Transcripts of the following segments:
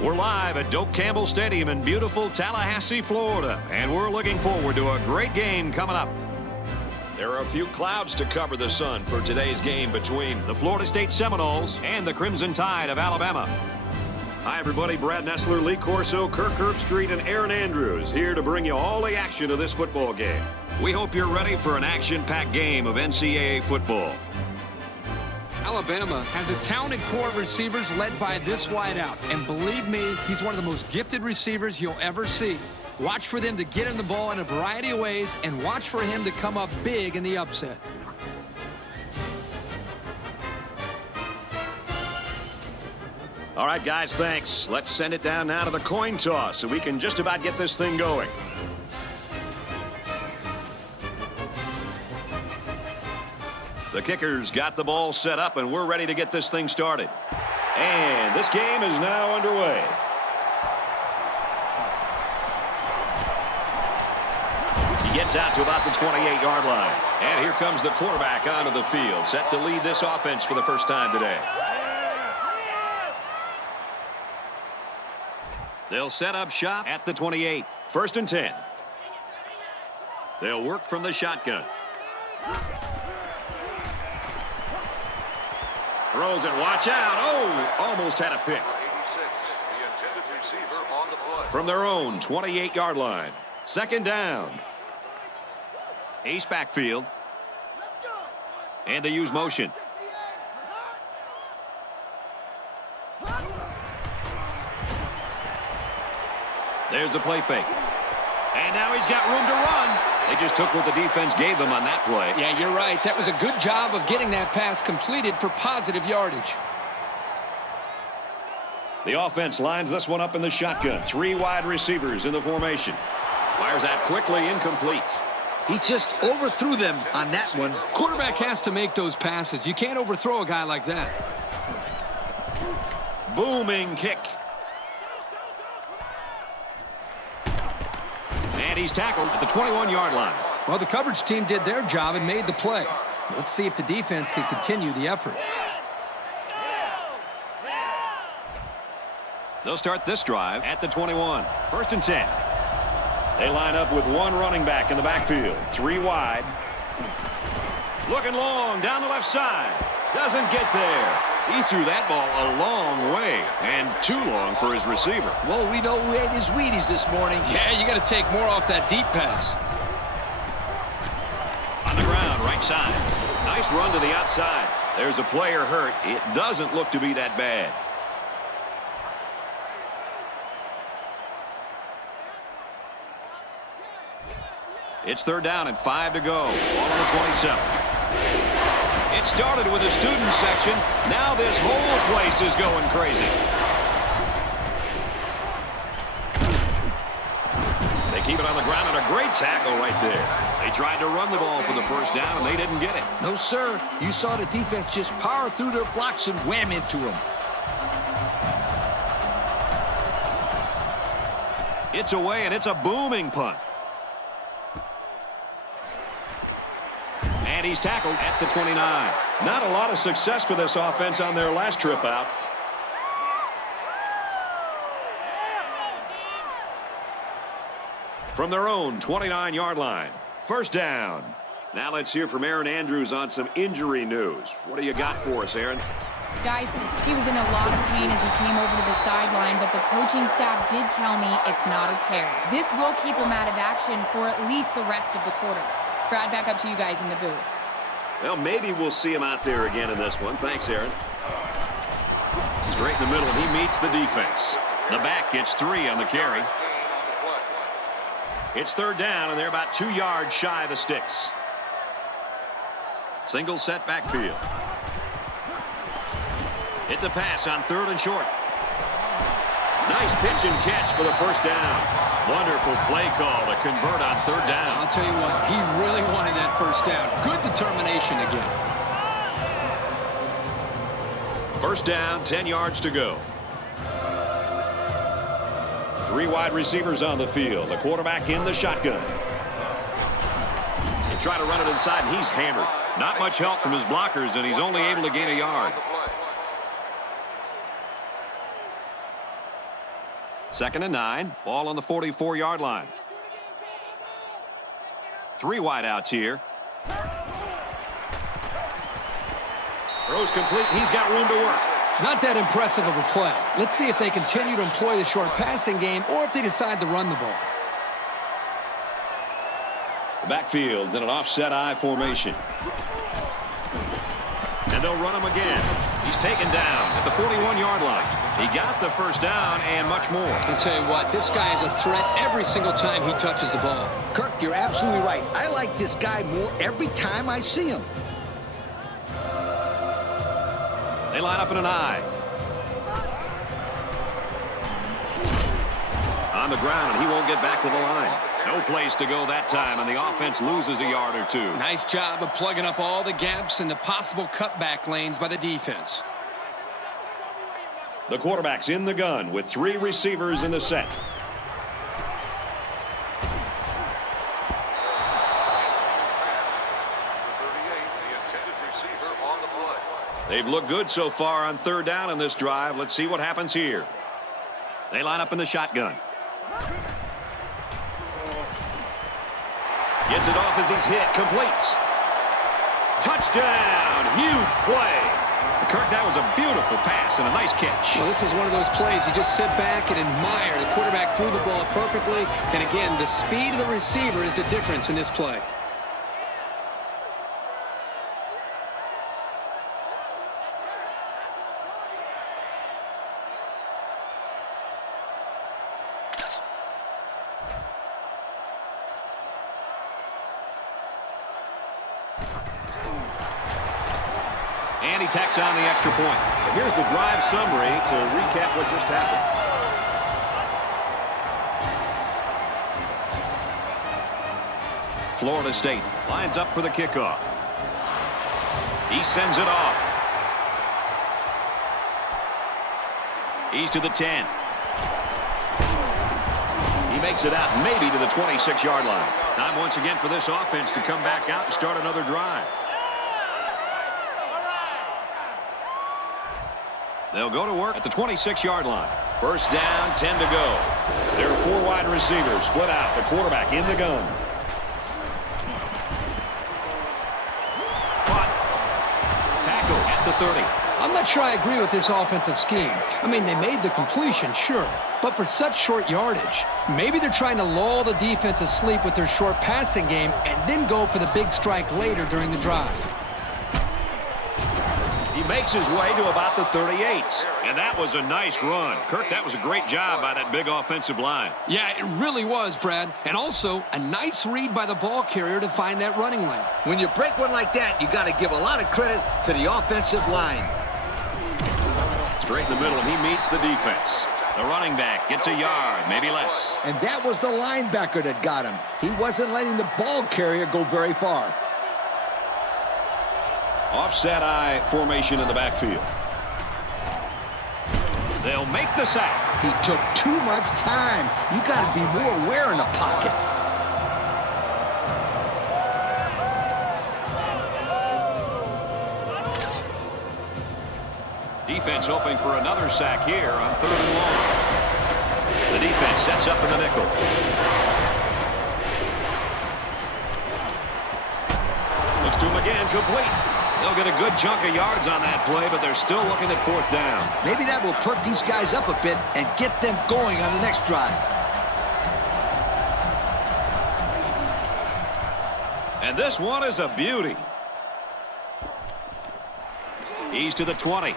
We're live at Doak Campbell Stadium in beautiful Tallahassee, Florida, and we're looking forward to a great game coming up. There are a few clouds to cover the sun for today's game between the Florida State Seminoles and the Crimson Tide of Alabama. Hi, everybody. Brad Nessler, Lee Corso, Kirk Herbstreit, and Aaron Andrews here to bring you all the action of this football game. We hope you're ready for an action-packed game of NCAA football. Alabama has a talented core of receivers led by this wideout. And believe me, he's one of the most gifted receivers you'll ever see. Watch for them to get him the ball in a variety of ways, and watch for him to come up big in the upset. All right, guys, thanks. Let's send it down now to the coin toss so we can just about get this thing going. The kicker's got the ball set up, and we're ready to get this thing started. And this game is now underway. He gets out to about the 28-yard line. And here comes the quarterback onto the field, set to lead this offense for the first time today. They'll set up shop at the 28. 1st and 10. They'll work from the shotgun. Throws it, watch out. Oh, almost had a pick. From their own 28-yard line. 2nd down. Ace backfield. And they use motion. There's a play fake. And now he's got room to run. They just took what the defense gave them on that play. Yeah, you're right. That was a good job of getting that pass completed for positive yardage. The offense lines this one up in the shotgun. 3 wide receivers in the formation. Fires that quickly, incomplete. He just overthrew them on that one. Quarterback has to make those passes. You can't overthrow a guy like that. Booming kick. And he's tackled at the 21-yard line. Well, the coverage team did their job and made the play. Let's see if the defense can continue the effort. They'll start this drive at the 21. 1st and 10. They line up with 1 running back in the backfield. 3 wide. Looking long down the left side. Doesn't get there. He threw that ball a long way, and too long for his receiver. Well, we know who ate his Wheaties this morning. Yeah, you got to take more off that deep pass. On the ground, right side. Nice run to the outside. There's a player hurt. It doesn't look to be that bad. It's 3rd down and 5 to go. Ball on the 27. It started with a student section. Now this whole place is going crazy. They keep it on the ground, and a great tackle right there. They tried to run the ball for the 1st down, and they didn't get it. No, sir. You saw the defense just power through their blocks and wham into them. It's away, and it's a booming punt. And he's tackled at the 29. Not a lot of success for this offense on their last trip out. From their own 29-yard line. 1st down. Now let's hear from Aaron Andrews on some injury news. What do you got for us, Aaron? Guys, he was in a lot of pain as he came over to the sideline, but the coaching staff did tell me it's not a tear. This will keep him out of action for at least the rest of the quarter. Brad, back up to you guys in the booth. Well, maybe we'll see him out there again in this one. Thanks, Aaron. Straight in the middle, and he meets the defense. The back gets 3 on the carry. It's 3rd down, and they're about 2 yards shy of the sticks. Single set backfield. It's a pass on 3rd and short. Nice pitch and catch for the 1st down. Wonderful play call to convert on 3rd down. I'll tell you what, he really wanted that 1st down. Good determination again. 1st down, 10 yards to go. 3 wide receivers on the field. The quarterback in the shotgun. They try to run it inside, and he's hammered. Not much help from his blockers, and he's only able to gain a yard. 2nd and 9. Ball on the 44-yard line. 3 wideouts here. Throws complete. He's got room to work. Not that impressive of a play. Let's see if they continue to employ the short passing game or if they decide to run the ball. The backfield's in an offset I formation. And they'll run him again. He's taken down at the 41-yard line. He got the first down and much more. I'll tell you what, this guy is a threat every single time he touches the ball. Kirk, you're absolutely right. I like this guy more every time I see him. They line up in an I. On the ground, and he won't get back to the line. No place to go that time, and the offense loses a yard or two. Nice job of plugging up all the gaps and the possible cutback lanes by the defense. The quarterback's in the gun with 3 receivers in the set. They've looked good so far on 3rd down in this drive. Let's see what happens here. They line up in the shotgun. Gets it off as he's hit. Completes. Touchdown. Huge play. Kirk, that was a beautiful pass and a nice catch. Well, this is one of those plays you just sit back and admire. The quarterback threw the ball perfectly. And again, the speed of the receiver is the difference in this play. And he tacks on the extra point. Here's the drive summary to recap what just happened. Florida State lines up for the kickoff. He sends it off. He's to the 10. He makes it out maybe to the 26-yard line. Time once again for this offense to come back out and start another drive. They'll go to work at the 26-yard line. First down, 10 to go. There are 4 wide receivers split out. The quarterback in the gun. Caught. Tackle at the 30. I'm not sure I agree with this offensive scheme. I mean, they made the completion, sure, but for such short yardage. Maybe they're trying to lull the defense asleep with their short passing game and then go for the big strike later during the drive. He makes his way to about the 38. And that was a nice run. Kirk, that was a great job by that big offensive line. Yeah, it really was, Brad. And also, a nice read by the ball carrier to find that running lane. When you break one like that, you got to give a lot of credit to the offensive line. Straight in the middle, he meets the defense. The running back gets a yard, maybe less. And that was the linebacker that got him. He wasn't letting the ball carrier go very far. Offset I formation in the backfield. They'll make the sack. He took too much time. You got to be more aware in the pocket. Defense hoping for another sack here on 3rd and long. The defense sets up in the nickel. Looks to him again, complete. They'll get a good chunk of yards on that play, but they're still looking at 4th down. Maybe that will perk these guys up a bit and get them going on the next drive. And this one is a beauty. He's to the 20.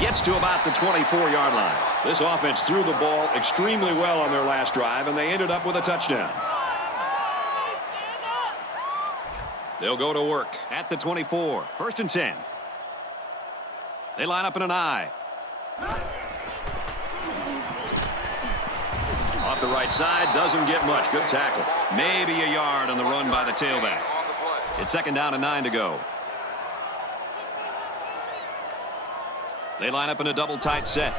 Gets to about the 24-yard line. This offense threw the ball extremely well on their last drive, and they ended up with a touchdown. They'll go to work at the 24. 1st and 10. They line up in an I. Off the right side, doesn't get much. Good tackle. Maybe a yard on the run by the tailback. It's 2nd down and 9 to go. They line up in a double tight set.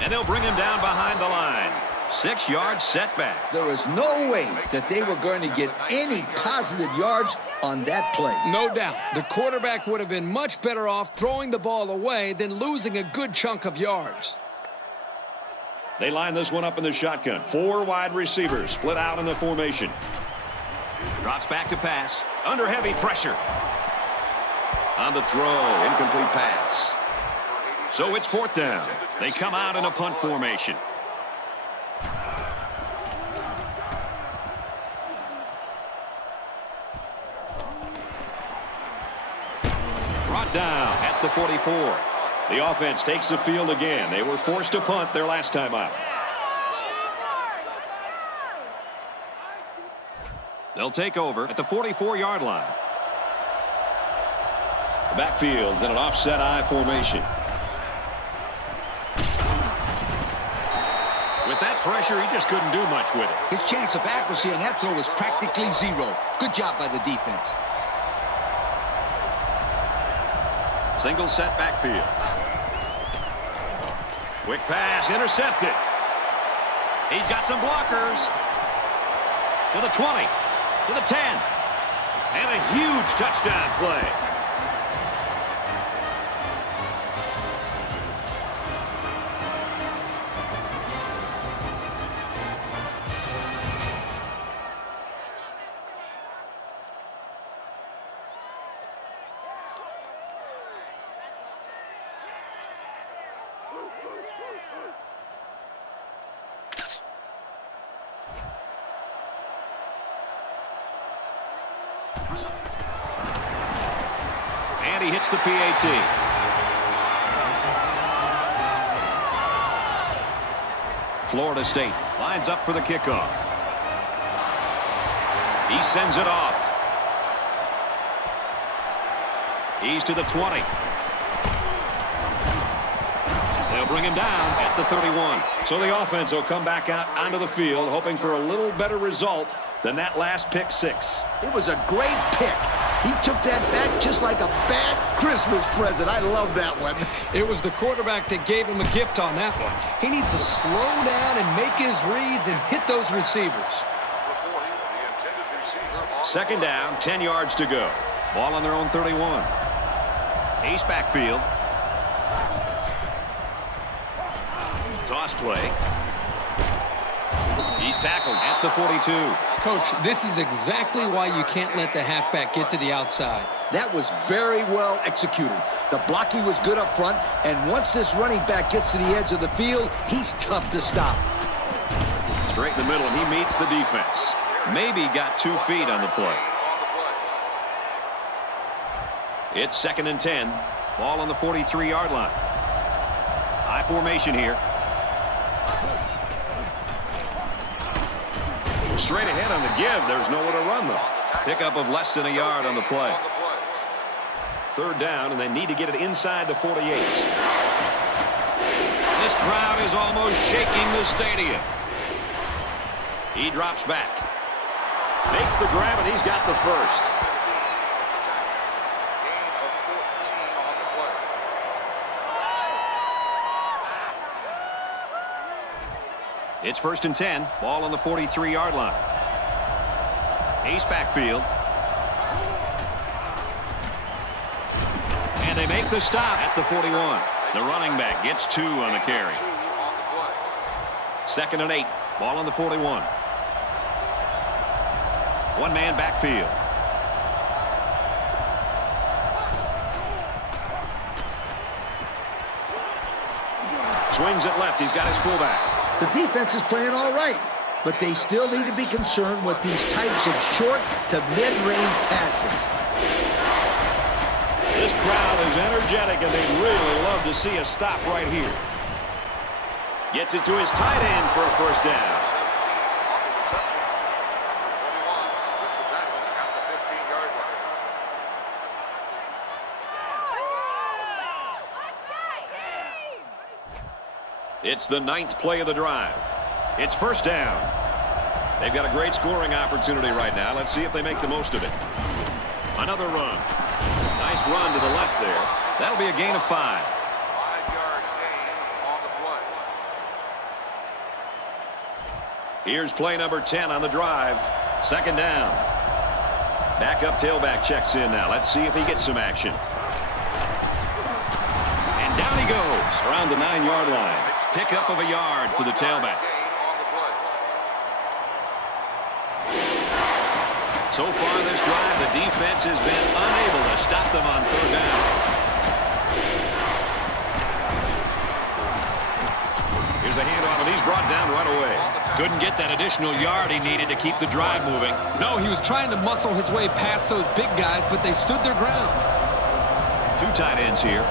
And they'll bring him down behind the line. 6-yard setback. There was no way that they were going to get any positive yards on that play. No doubt. The quarterback would have been much better off throwing the ball away than losing a good chunk of yards. They line this one up in the shotgun. 4 wide receivers split out in the formation. Drops back to pass. Under heavy pressure. On the throw. Incomplete pass. So it's 4th down. They come out in a punt formation. Brought down at the 44. The offense takes the field again. They were forced to punt their last time out. They'll take over at the 44-yard line. The backfield's in an offset I formation. With that pressure, he just couldn't do much with it. His chance of accuracy on that throw was practically zero. Good job by the defense. Single set backfield. Quick pass, intercepted. He's got some blockers. To the 20, to the 10. And a huge touchdown play. And he hits the PAT. Florida State lines up for the kickoff. He sends it off. He's to the 20. They'll bring him down at the 31. So the offense will come back out onto the field hoping for a little better result than that last pick 6. It was a great pick. He took that back just like a bad Christmas present. I love that one. It was the quarterback that gave him a gift on that one. He needs to slow down and make his reads and hit those receivers. 2nd down, 10 yards to go. Ball on their own 31. Ace backfield. Toss play. He's tackled at the 42. Coach, this is exactly why you can't let the halfback get to the outside. That was very well executed. The blocking was good up front, and once this running back gets to the edge of the field, he's tough to stop. Straight in the middle, and he meets the defense. Maybe got 2 feet on the play. It's 2nd and 10. Ball on the 43-yard line. High formation here. Straight ahead on the give. There's nowhere to run, though. Pickup of less than a yard on the play. 3rd down, and they need to get it inside the 48. This crowd is almost shaking the stadium. He drops back. Makes the grab, and he's got the first. It's 1st and 10. Ball on the 43-yard line. Ace backfield. And they make the stop at the 41. The running back gets 2 on the carry. 2nd and 8. Ball on the 41. One-man backfield. Swings it left. He's got his fullback. The defense is playing all right, but they still need to be concerned with these types of short to mid-range passes. This crowd is energetic, and they'd really love to see a stop right here. Gets it to his tight end for a 1st down. It's the 9th play of the drive. It's 1st down. They've got a great scoring opportunity right now. Let's see if they make the most of it. Another run. Nice run to the left there. That'll be a gain of 5. 5-yard gain on the play. Here's play number 10 on the drive. Second down. Backup tailback checks in now. Let's see if he gets some action. And down he goes around the 9-yard line. Pickup of a yard for the tailback. So far this drive, the defense has been unable to stop them on third down. Here's a handoff, and he's brought down right away. Couldn't get that additional yard he needed to keep the drive moving. No, he was trying to muscle his way past those big guys, but they stood their ground. 2 tight ends here.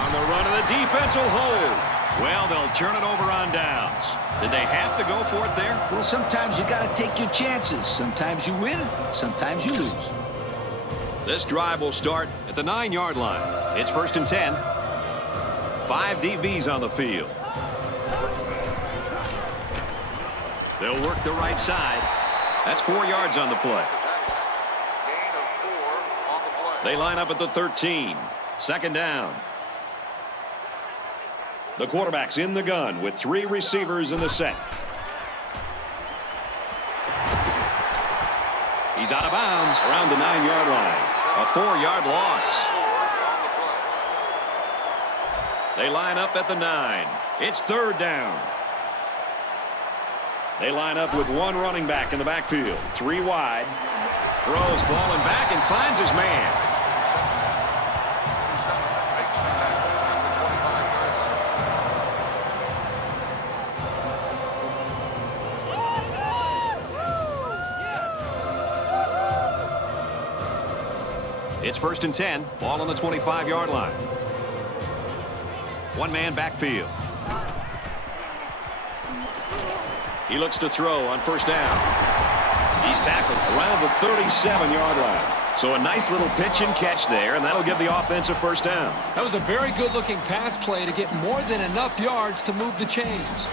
On the run, of the defense will hold. Well, they'll turn it over on downs. Did they have to go for it there? Well, sometimes you got to take your chances. Sometimes you win, sometimes you lose. This drive will start at the 9-yard line. It's 1st and 10. 5 DBs on the field. They'll work the right side. That's 4 yards on the play. They line up at the 13. Second down. The quarterback's in the gun with 3 receivers in the set. He's out of bounds around the 9-yard line. A 4-yard loss. They line up at the 9. It's 3rd down. They line up with 1 running back in the backfield. 3 wide. Throws falling back and finds his man. It's 1st and 10. Ball on the 25-yard line. 1-man backfield. He looks to throw on 1st down. He's tackled around the 37-yard line. So a nice little pitch and catch there, and that'll give the offense a 1st down. That was a very good-looking pass play to get more than enough yards to move the chains.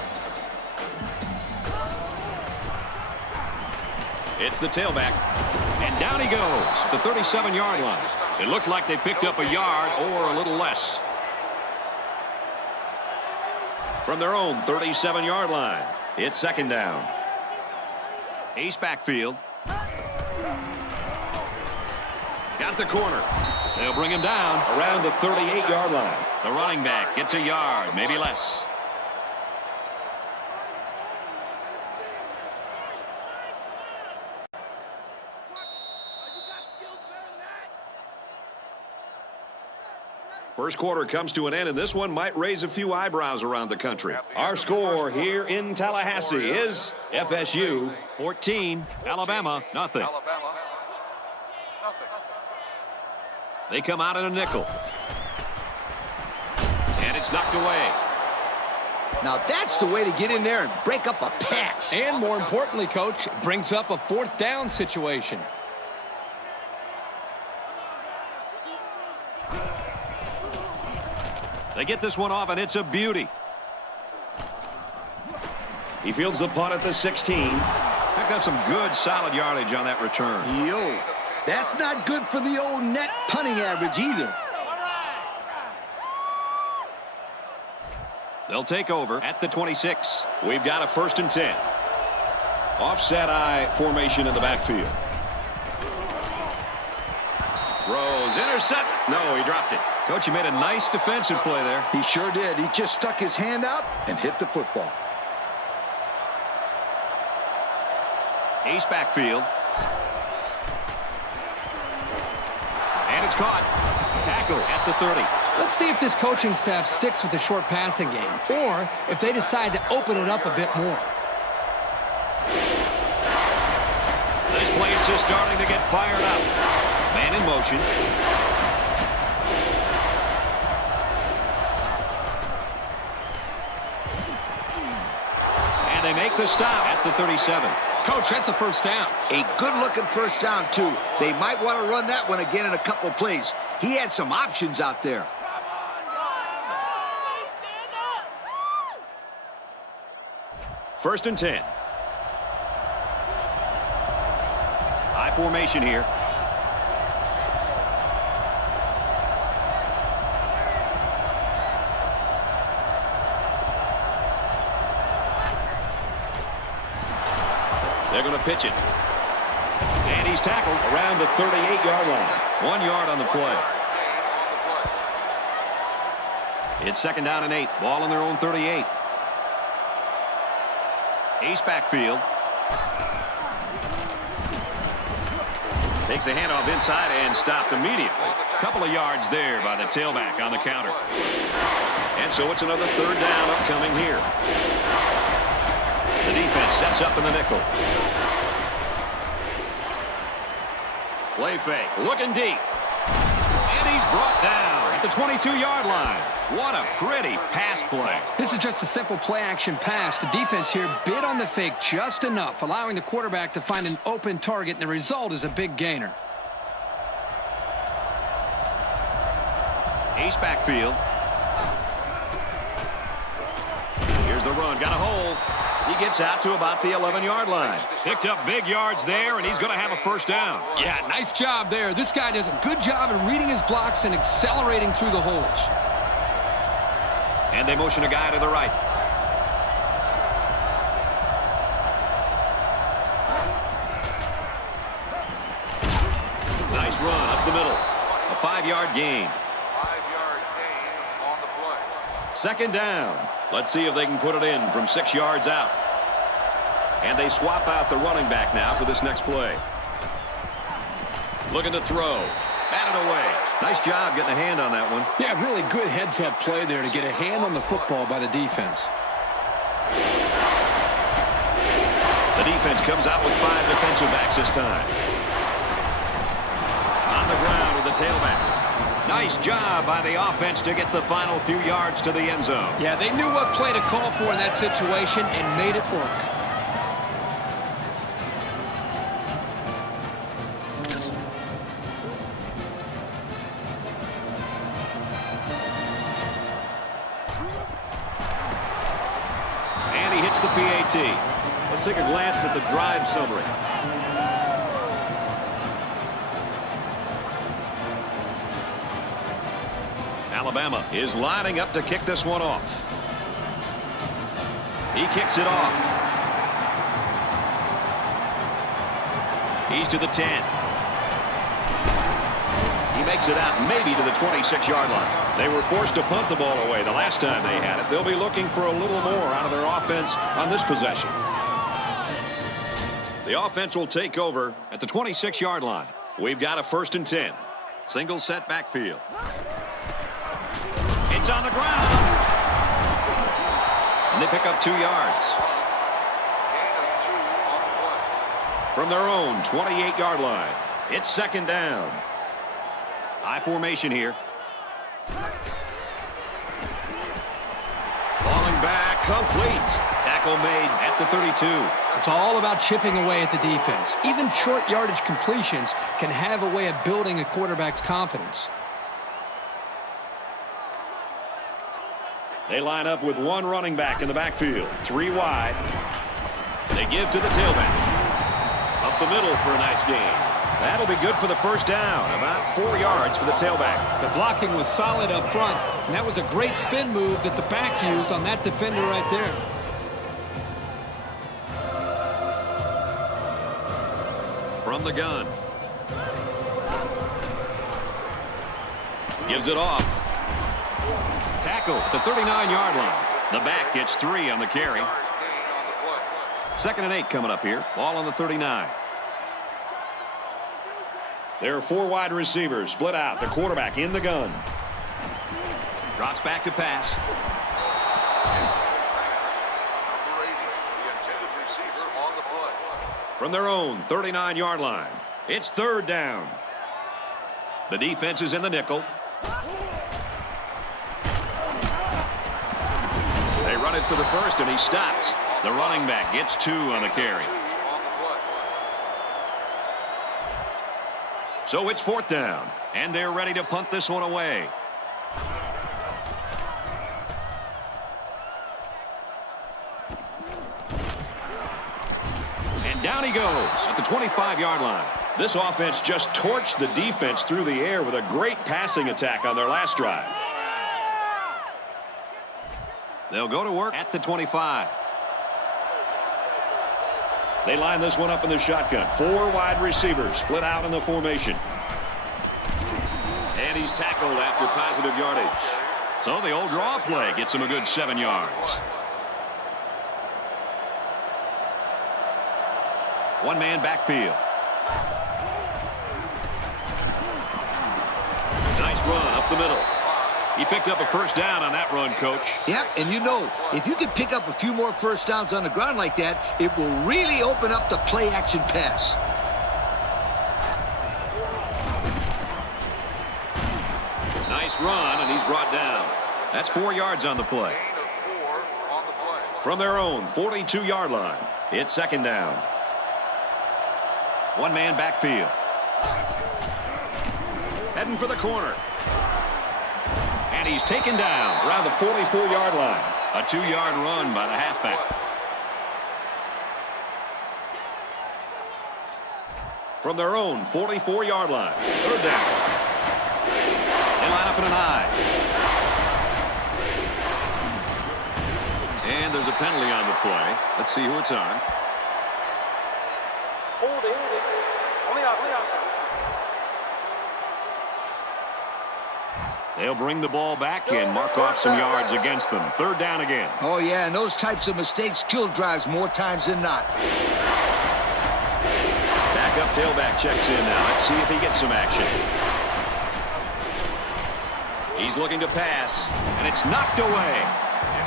It's the tailback. And down he goes at the 37-yard line. It looks like they picked up a yard or a little less. From their own 37-yard line, it's 2nd down. Ace backfield. Got the corner. They'll bring him down around the 38-yard line. The running back gets a yard, maybe less. First quarter comes to an end, and this one might raise a few eyebrows around the country. Our score here in Tallahassee is FSU 14, Alabama nothing. They come out in a nickel. And it's knocked away. Now that's the way to get in there and break up a pass. And more importantly, Coach, it brings up a 4th down situation. They get this one off, and it's a beauty. He fields the punt at the 16. Picked up some good, solid yardage on that return. Yo, that's not good for the old net punting average either. They'll take over at the 26. We've got a 1st and 10. Offset I formation in the backfield. Rose, intercept. No, he dropped it. Coach, he made a nice defensive play there. He sure did. He just stuck his hand out and hit the football. Ace backfield. And it's caught. Tackle at the 30. Let's see if this coaching staff sticks with the short passing game, or if they decide to open it up a bit more. This play is just starting to get fired up. Man in motion. And they make the stop at the 37. Coach, that's a 1st down. A good-looking 1st down, too. They might want to run that one again in a couple of plays. He had some options out there. First and 10. High formation here. They're going to pitch it. And he's tackled around the 38-yard line. 1 yard on the play. It's 2nd down and 8. Ball on their own 38. Ace backfield. Takes the handoff inside and stopped immediately. Couple of yards there by the tailback on the counter. And so it's another 3rd down upcoming here. The defense sets up in the nickel. Play fake. Looking deep. And he's brought down at the 22-yard line. What a pretty pass play. This is just a simple play-action pass. The defense here bid on the fake just enough, allowing the quarterback to find an open target, and the result is a big gainer. Ace backfield. Here's the run. Got a hole. He gets out to about the 11-yard line. Picked up big yards there, and he's going to have a 1st down. Yeah, nice job there. This guy does a good job of reading his blocks and accelerating through the holes. And they motion a guy to the right. Nice run up the middle. A 5-yard gain. 5-yard gain on the play. 2nd down. Let's see if they can put it in from 6 yards out. And they swap out the running back now for this next play. Looking to throw. Batted away. Nice job getting a hand on that one. Yeah, really good heads-up play there to get a hand on the football by the defense. The defense comes out with 5 defensive backs this time. On the ground with the tailback. Nice job by the offense to get the final few yards to the end zone. Yeah, they knew what play to call for in that situation and made it work. And he hits the PAT. Let's take a glance at the drive summary. Alabama is lining up to kick this one off. He kicks it off. He's to the 10. He makes it out maybe to the 26-yard line. They were forced to punt the ball away the last time they had it. They'll be looking for a little more out of their offense on this possession. The offense will take over at the 26-yard line. We've got a 1st and 10. Single set backfield. It's on the ground. And they pick up 2 yards. From their own 28-yard line. It's 2nd down. High formation here. Falling back, complete. Tackle made at the 32. It's all about chipping away at the defense. Even short yardage completions can have a way of building a quarterback's confidence. They line up with 1 running back in the backfield. 3 wide. They give to the tailback. Up the middle for a nice gain. That'll be good for the 1st down. About 4 yards for the tailback. The blocking was solid up front, and that was a great spin move that the back used on that defender right there. From the gun. Gives it off. Tackle at the 39-yard line. The back gets 3 on the carry. 2nd and 8 coming up here. Ball on the 39. There are 4 wide receivers split out. The quarterback in the gun. Drops back to pass. From their own 39-yard line. It's 3rd down. The defense is in the nickel. They run it for the 1st, and he stops. The running back gets 2 on the carry. So it's 4th down, and they're ready to punt this one away. And down he goes at the 25-yard line. This offense just torched the defense through the air with a great passing attack on their last drive. They'll go to work at the 25. They line this one up in the shotgun. 4 wide receivers split out in the formation. And he's tackled after positive yardage. So the old draw play gets him a good 7 yards. One-man backfield. Nice run up the middle. He picked up a first down on that run, Coach. Yep, and you know, if you can pick up a few more first downs on the ground like that, it will really open up the play-action pass. Nice run, and he's brought down. That's 4 yards on the play. Gain of 4 on the play. From their own 42-yard line, it's second down. One-man backfield. Heading for the corner. And he's taken down around the 44-yard line. A 2-yard run by the halfback. From their own 44-yard line, third down. They line up in an I. And there's a penalty on the play. Let's see who it's on. They'll bring the ball back and mark off some yards against them. Third down again. Oh, yeah, and those types of mistakes kill drives more times than not. Backup tailback checks in now. Let's see if he gets some action. He's looking to pass, and it's knocked away.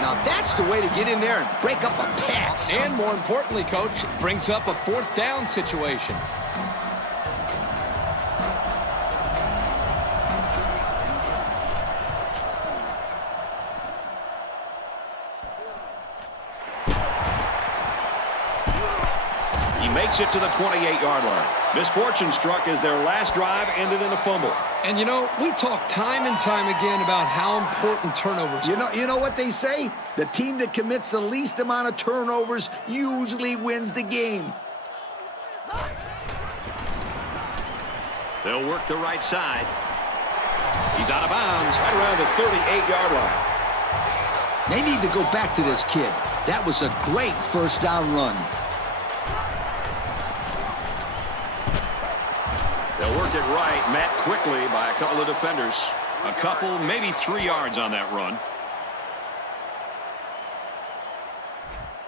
Now, that's the way to get in there and break up a pass. And more importantly, Coach, brings up a fourth down situation. Makes it to the 28-yard line. Misfortune struck as their last drive ended in a fumble. And, you know, we talk time and time again about how important turnovers are. You know what they say? The team that commits the least amount of turnovers usually wins the game. They'll work the right side. He's out of bounds right around the 38-yard line. They need to go back to this kid. That was a great first down run. They'll work it right, met quickly by a couple of defenders. A couple, maybe 3 yards on that run.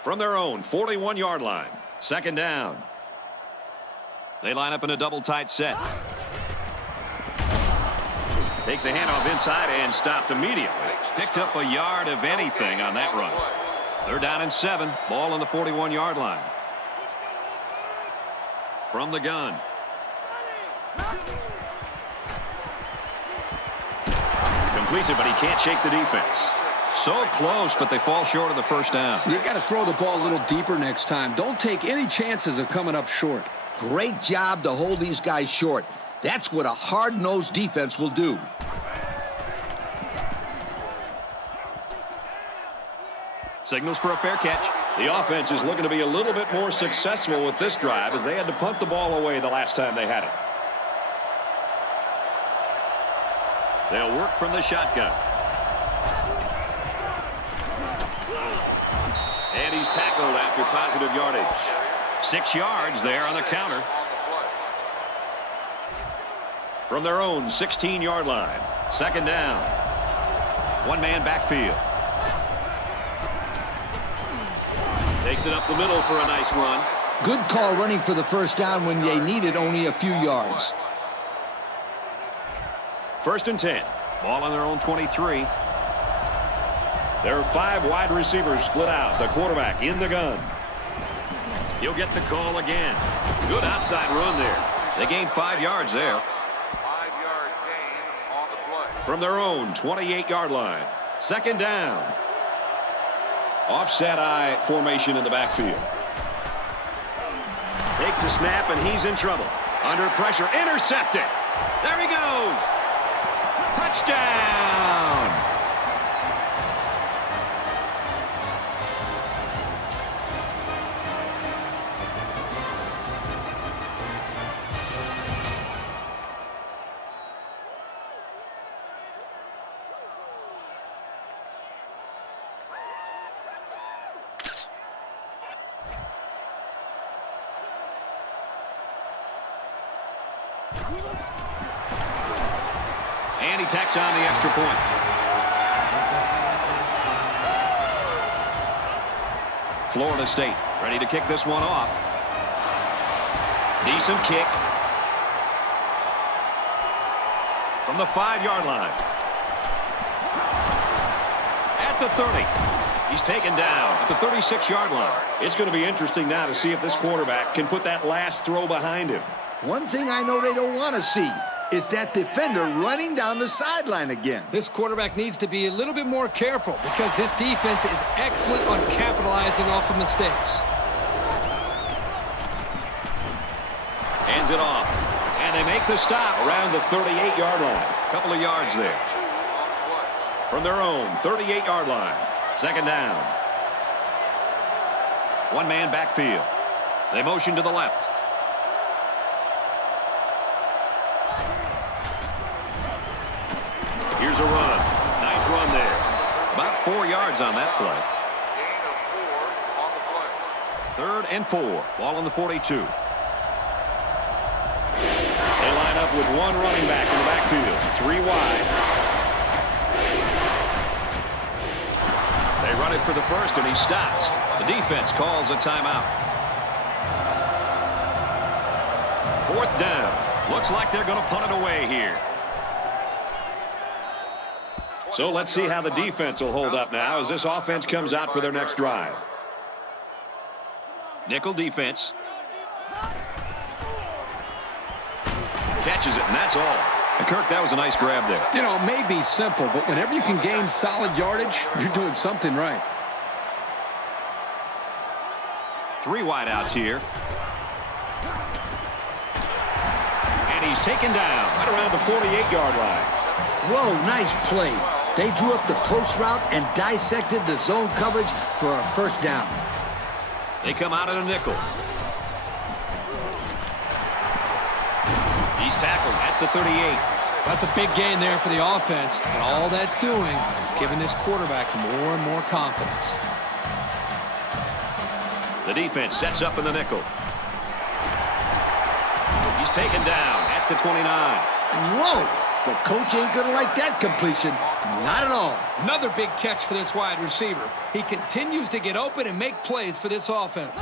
From their own 41-yard line, second down. They line up in a double tight set. Takes a handoff inside and stopped immediately. Picked up a yard of anything on that run. They're down in 7, ball on the 41-yard line. From the gun. Completes it, but he can't shake the defense. So close, but they fall short of the first down. You got to throw the ball a little deeper next time. Don't take any chances of coming up short. Great job to hold these guys short. That's what a hard-nosed defense will do. Signals for a fair catch. The offense is looking to be a little bit more successful with this drive as they had to punt the ball away the last time they had it. They'll work from the shotgun. And he's tackled after positive yardage. 6 yards there on the counter. From their own 16-yard line, second down. One-man backfield. Takes it up the middle for a nice run. Good call running for the first down when they needed only a few yards. First and 10. Ball on their own 23. There are 5 wide receivers split out. The quarterback in the gun. He'll get the call again. Good outside run there. They gained 5 yards there. 5-yard gain on the play. From their own 28-yard line. Second down. Offset I formation in the backfield. Takes a snap, and he's in trouble. Under pressure. Intercepted. There he goes. Touchdown. And he tacks on the extra point. Florida State ready to kick this one off. Decent kick. From the 5-yard line. At the 30. He's taken down at the 36-yard line. It's going to be interesting now to see if this quarterback can put that last throw behind him. One thing I know they don't want to see is that defender running down the sideline again. This quarterback needs to be a little bit more careful because this defense is excellent on capitalizing off of mistakes. Hands it off. And they make the stop around the 38-yard line. A couple of yards there. From their own 38-yard line. Second down. One-man backfield. They motion to the left. Here's a run. Nice run there. About 4 yards on that play. Gain of 4 on the play. 3rd and 4. Ball on the 42. They line up with one running back in the backfield. 3 wide. They run it for the first, and he stops. The defense calls a timeout. 4th down. Looks like they're going to punt it away here. So let's see how the defense will hold up now as this offense comes out for their next drive. Nickel defense. Catches it, and that's all. And Kirk, that was a nice grab there. You know, it may be simple, but whenever you can gain solid yardage, you're doing something right. 3 wideouts here. And he's taken down right around the 48-yard line. Whoa, nice play. They drew up the post route and dissected the zone coverage for a first down. They come out in a nickel. He's tackled at the 38. That's a big gain there for the offense, and all that's doing is giving this quarterback more and more confidence. The defense sets up in the nickel. He's taken down at the 29. Whoa! The coach ain't gonna like that completion. Not at all. Another big catch for this wide receiver. He continues to get open and make plays for this offense.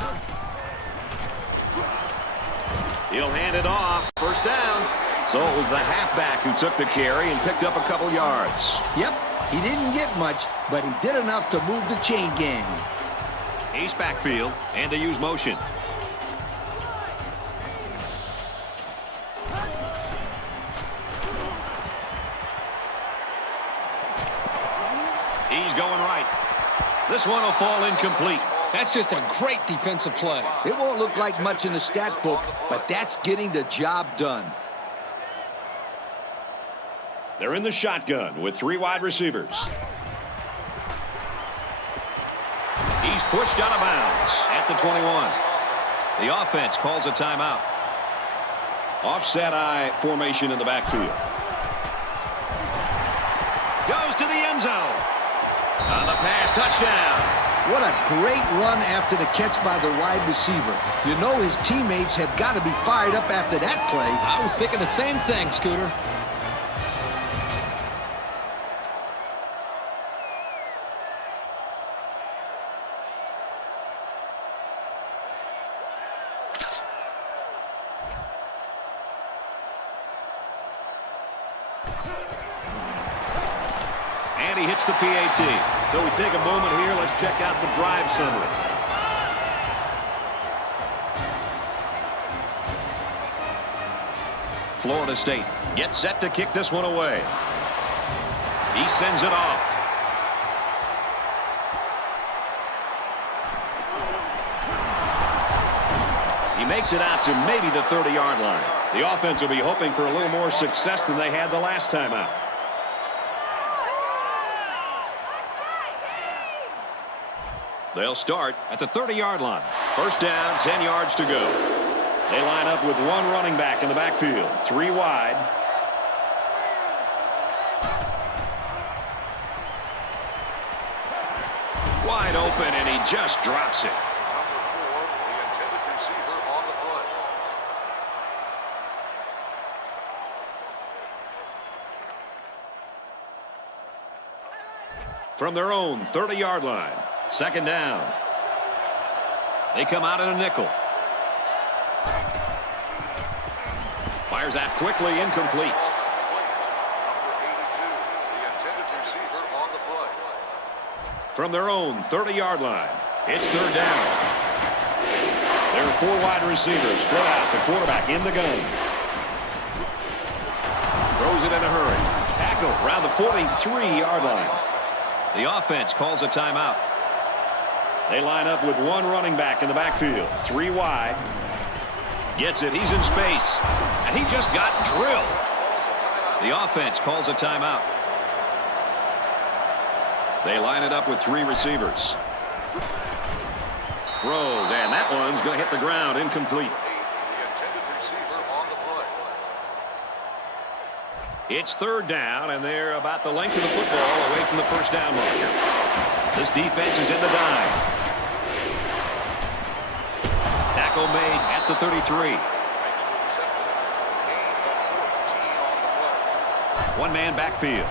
He'll hand it off. First down. So it was the halfback who took the carry and picked up a couple yards. Yep, he didn't get much, but he did enough to move the chain gang. Ace backfield, and they use motion. He's going right. This one will fall incomplete. That's just a great defensive play. It won't look like much in the stat book, but that's getting the job done. They're in the shotgun with 3 wide receivers. He's pushed out of bounds at the 21. The offense calls a timeout. Offset eye formation in the backfield. Goes to the end zone. On the pass, touchdown. What a great run after the catch by the wide receiver. You know his teammates have got to be fired up after that play. I was thinking the same thing, Scooter. And he hits the PAT. So we take a moment here. Let's check out the drive summary. Florida State gets set to kick this one away. He sends it off. He makes it out to maybe the 30-yard line. The offense will be hoping for a little more success than they had the last time out. They'll start at the 30-yard line. First down, 10 yards to go. They line up with one running back in the backfield. 3 wide. Wide open, and he just drops it. Number 4, the intended receiver on the play. From their own 30-yard line. Second down. They come out in a nickel. Fires that quickly, incomplete. From their own 30-yard line. It's third down. There are 4 wide receivers split out. The quarterback in the gun. Throws it in a hurry. Tackle around the 43-yard line. The offense calls a timeout. They line up with 1 running back in the backfield. 3 wide. Gets it. He's in space. And he just got drilled. The offense calls a timeout. They line it up with 3 receivers. Throws, and that one's going to hit the ground. Incomplete. It's third down, and they're about the length of the football away from the first down marker. This defense is in the dime. Tackle made at the 33. 1-man backfield.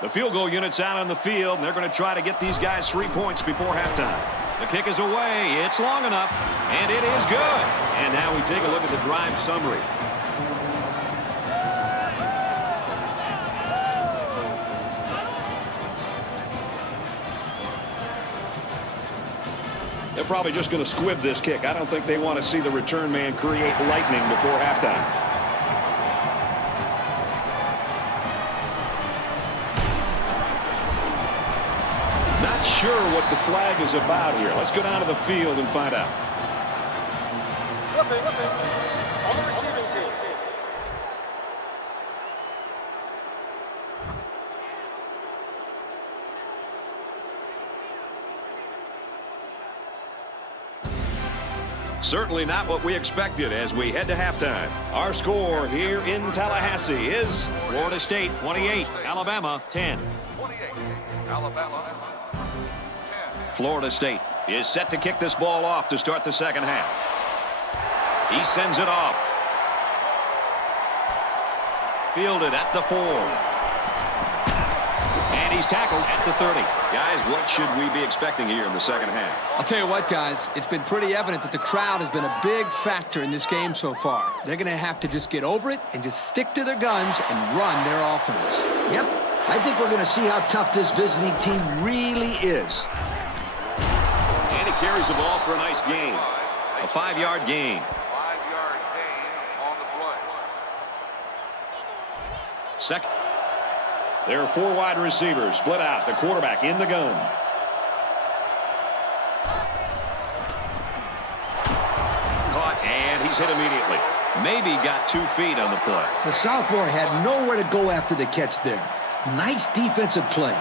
The field goal unit's out on the field, and they're going to try to get these guys 3 points before halftime. The kick is away. It's long enough, and it is good. And now we take a look at the drive summary. They're probably just going to squib this kick. I don't think they want to see the return man create lightning before halftime. Not sure what the flag is about here. Let's go down to the field and find out. On the receiving team. Certainly not what we expected as we head to halftime. Our score here in Tallahassee is Florida State 28, Alabama 10. 28, Alabama 10. Florida State is set to kick this ball off to start the second half. He sends it off. Fielded at the 4. And he's tackled at the 30. Guys, what should we be expecting here in the second half? I'll tell you what, guys, it's been pretty evident that the crowd has been a big factor in this game so far. They're going to have to just get over it and just stick to their guns and run their offense. Yep. I think we're going to see how tough this visiting team really is. And he carries the ball for a nice gain. A 5-yard gain. 5-yard gain on the play. Second. There are 4 wide receivers split out. The quarterback in the gun. Caught, and he's hit immediately. Maybe got 2 feet on the play. The sophomore had nowhere to go after the catch there. Nice defensive play.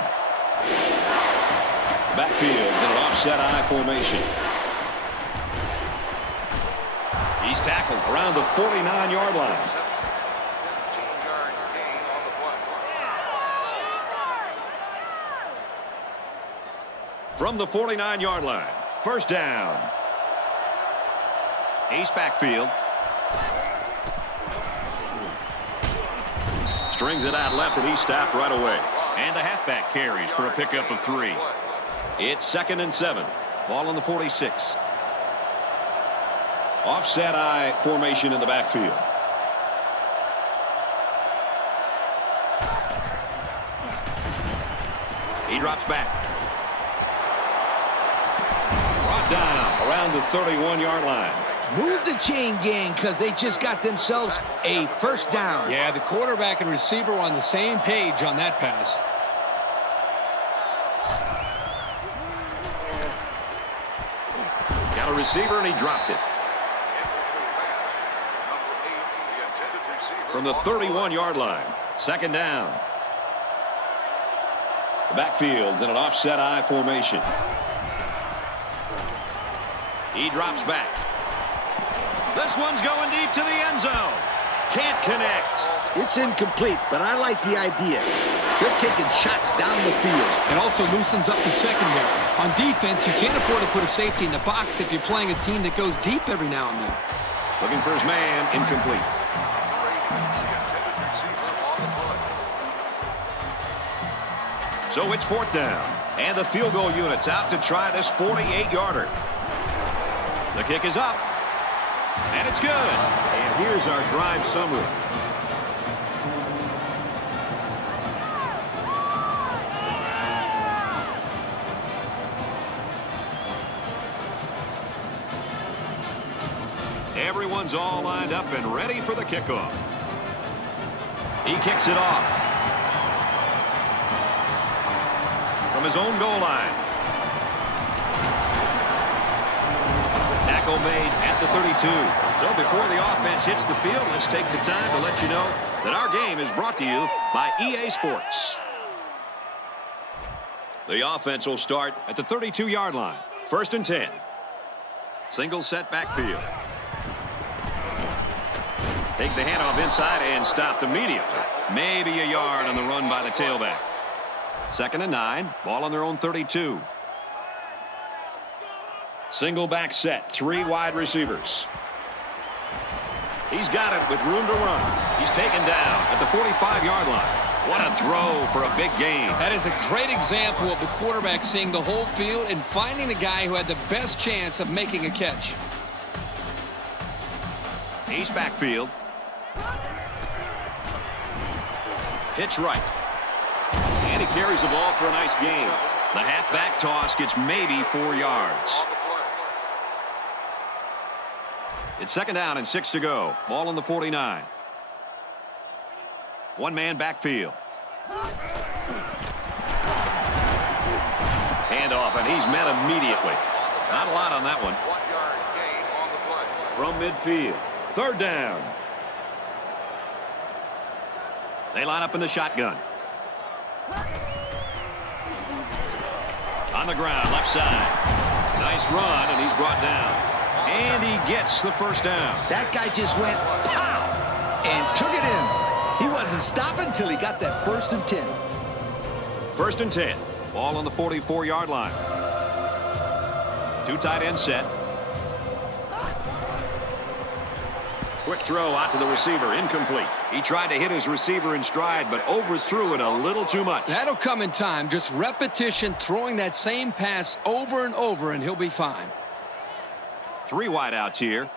Backfield in an offset I formation. He's tackled around the 49-yard line. 17-yard gain on the play. From the 49-yard line. First down. Ace backfield. Strings it out left, and he stopped right away. And the halfback carries for a pickup of 3. It's 2nd and 7. Ball on the 46. Offset I formation in the backfield. He drops back. Brought down around the 31-yard line. Move the chain gang because they just got themselves a first down. Yeah, the quarterback and receiver were on the same page on that pass. Got a receiver, and he dropped it. From the 31-yard line. Second down. The backfield's in an offset I formation. He drops back. This one's going deep to the end zone. Can't connect. It's incomplete, but I like the idea. They're taking shots down the field. It also loosens up the secondary. On defense, you can't afford to put a safety in the box if you're playing a team that goes deep every now and then. Looking for his man, incomplete. So it's 4th down. And the field goal unit's out to try this 48-yarder. The kick is up. And it's good. And here's our drive summary. Everyone's all lined up and ready for the kickoff. He kicks it off from his own goal line. Tackle made at the 32. So before the offense hits the field, let's take the time to let you know that our game is brought to you by EA Sports. The offense will start at the 32-yard line. 1st and 10. Single set backfield. Takes the handoff inside and stopped immediately. Maybe a yard on the run by the tailback. 2nd and 9. Ball on their own 32. Single back set. 3 wide receivers. He's got it with room to run. He's taken down at the 45-yard line. What a throw for a big gain. That is a great example of the quarterback seeing the whole field and finding the guy who had the best chance of making a catch. He's backfield. Pitch right. And he carries the ball for a nice gain. The halfback toss gets maybe 4 yards. It's 2nd down and 6 to go. Ball on the 49. One man backfield. Handoff, and he's met immediately. Not a lot on that one. 1 yard gain on the play. From midfield. 3rd down. They line up in the shotgun. On the ground, left side. Nice run, and he's brought down. And he gets the 1st down. That guy just went pow and took it in. He wasn't stopping until he got that 1st and 10. 1st and 10. Ball on the 44-yard line. 2 tight end set. Quick throw out to the receiver, incomplete. He tried to hit his receiver in stride, but overthrew it a little too much. That'll come in time. Just repetition, throwing that same pass over and over, and he'll be fine. 3 wideouts here.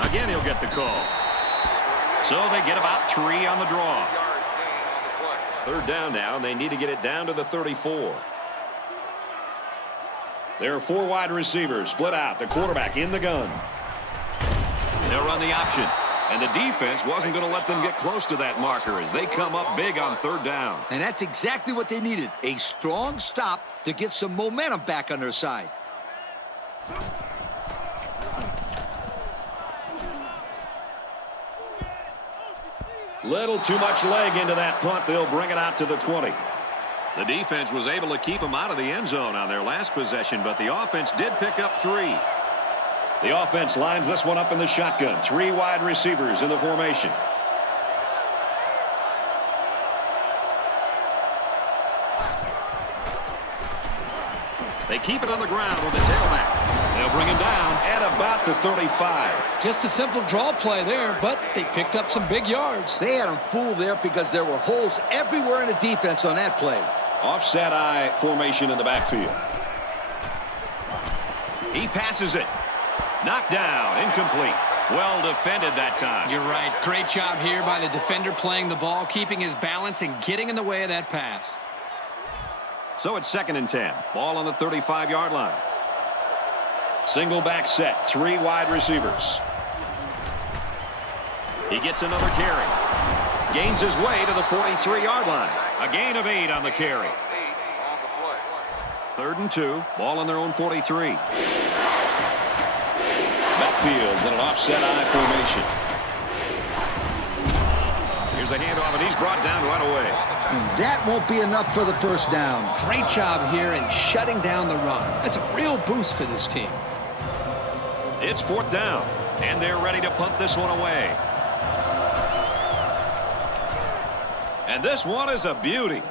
Again, he'll get the call. So they get about 3 on the draw. 3rd down now. They need to get it down to the 34. There are 4 wide receivers split out. The quarterback in the gun. They'll run the option. And the defense wasn't going to let them get close to that marker as they come up big on 3rd down. And that's exactly what they needed. A strong stop to get some momentum back on their side. Little too much leg into that punt. They'll bring it out to the 20. The defense was able to keep them out of the end zone on their last possession, but the offense did pick up 3. The offense lines this one up in the shotgun. 3 wide receivers in the formation. They keep it on the ground with the tailback. They'll bring him down at about the 35. Just a simple draw play there, but they picked up some big yards. They had him fooled there because there were holes everywhere in the defense on that play. Offset eye formation in the backfield. He passes it. Knocked down, incomplete. Well defended that time. You're right. Great job here by the defender playing the ball, keeping his balance and getting in the way of that pass. So it's 2nd and 10. Ball on the 35-yard line. Single back set. 3 wide receivers. He gets another carry. Gains his way to the 43-yard line. A gain of 8 on the carry. 8 on the play. 3rd and 2. Ball on their own 43. Backfield in an offset eye formation. Here's a handoff, and he's brought down right away. And that won't be enough for the 1st down. Great job here in shutting down the run. That's a real boost for this team. It's 4th down, and they're ready to punt this one away. And this one is a beauty.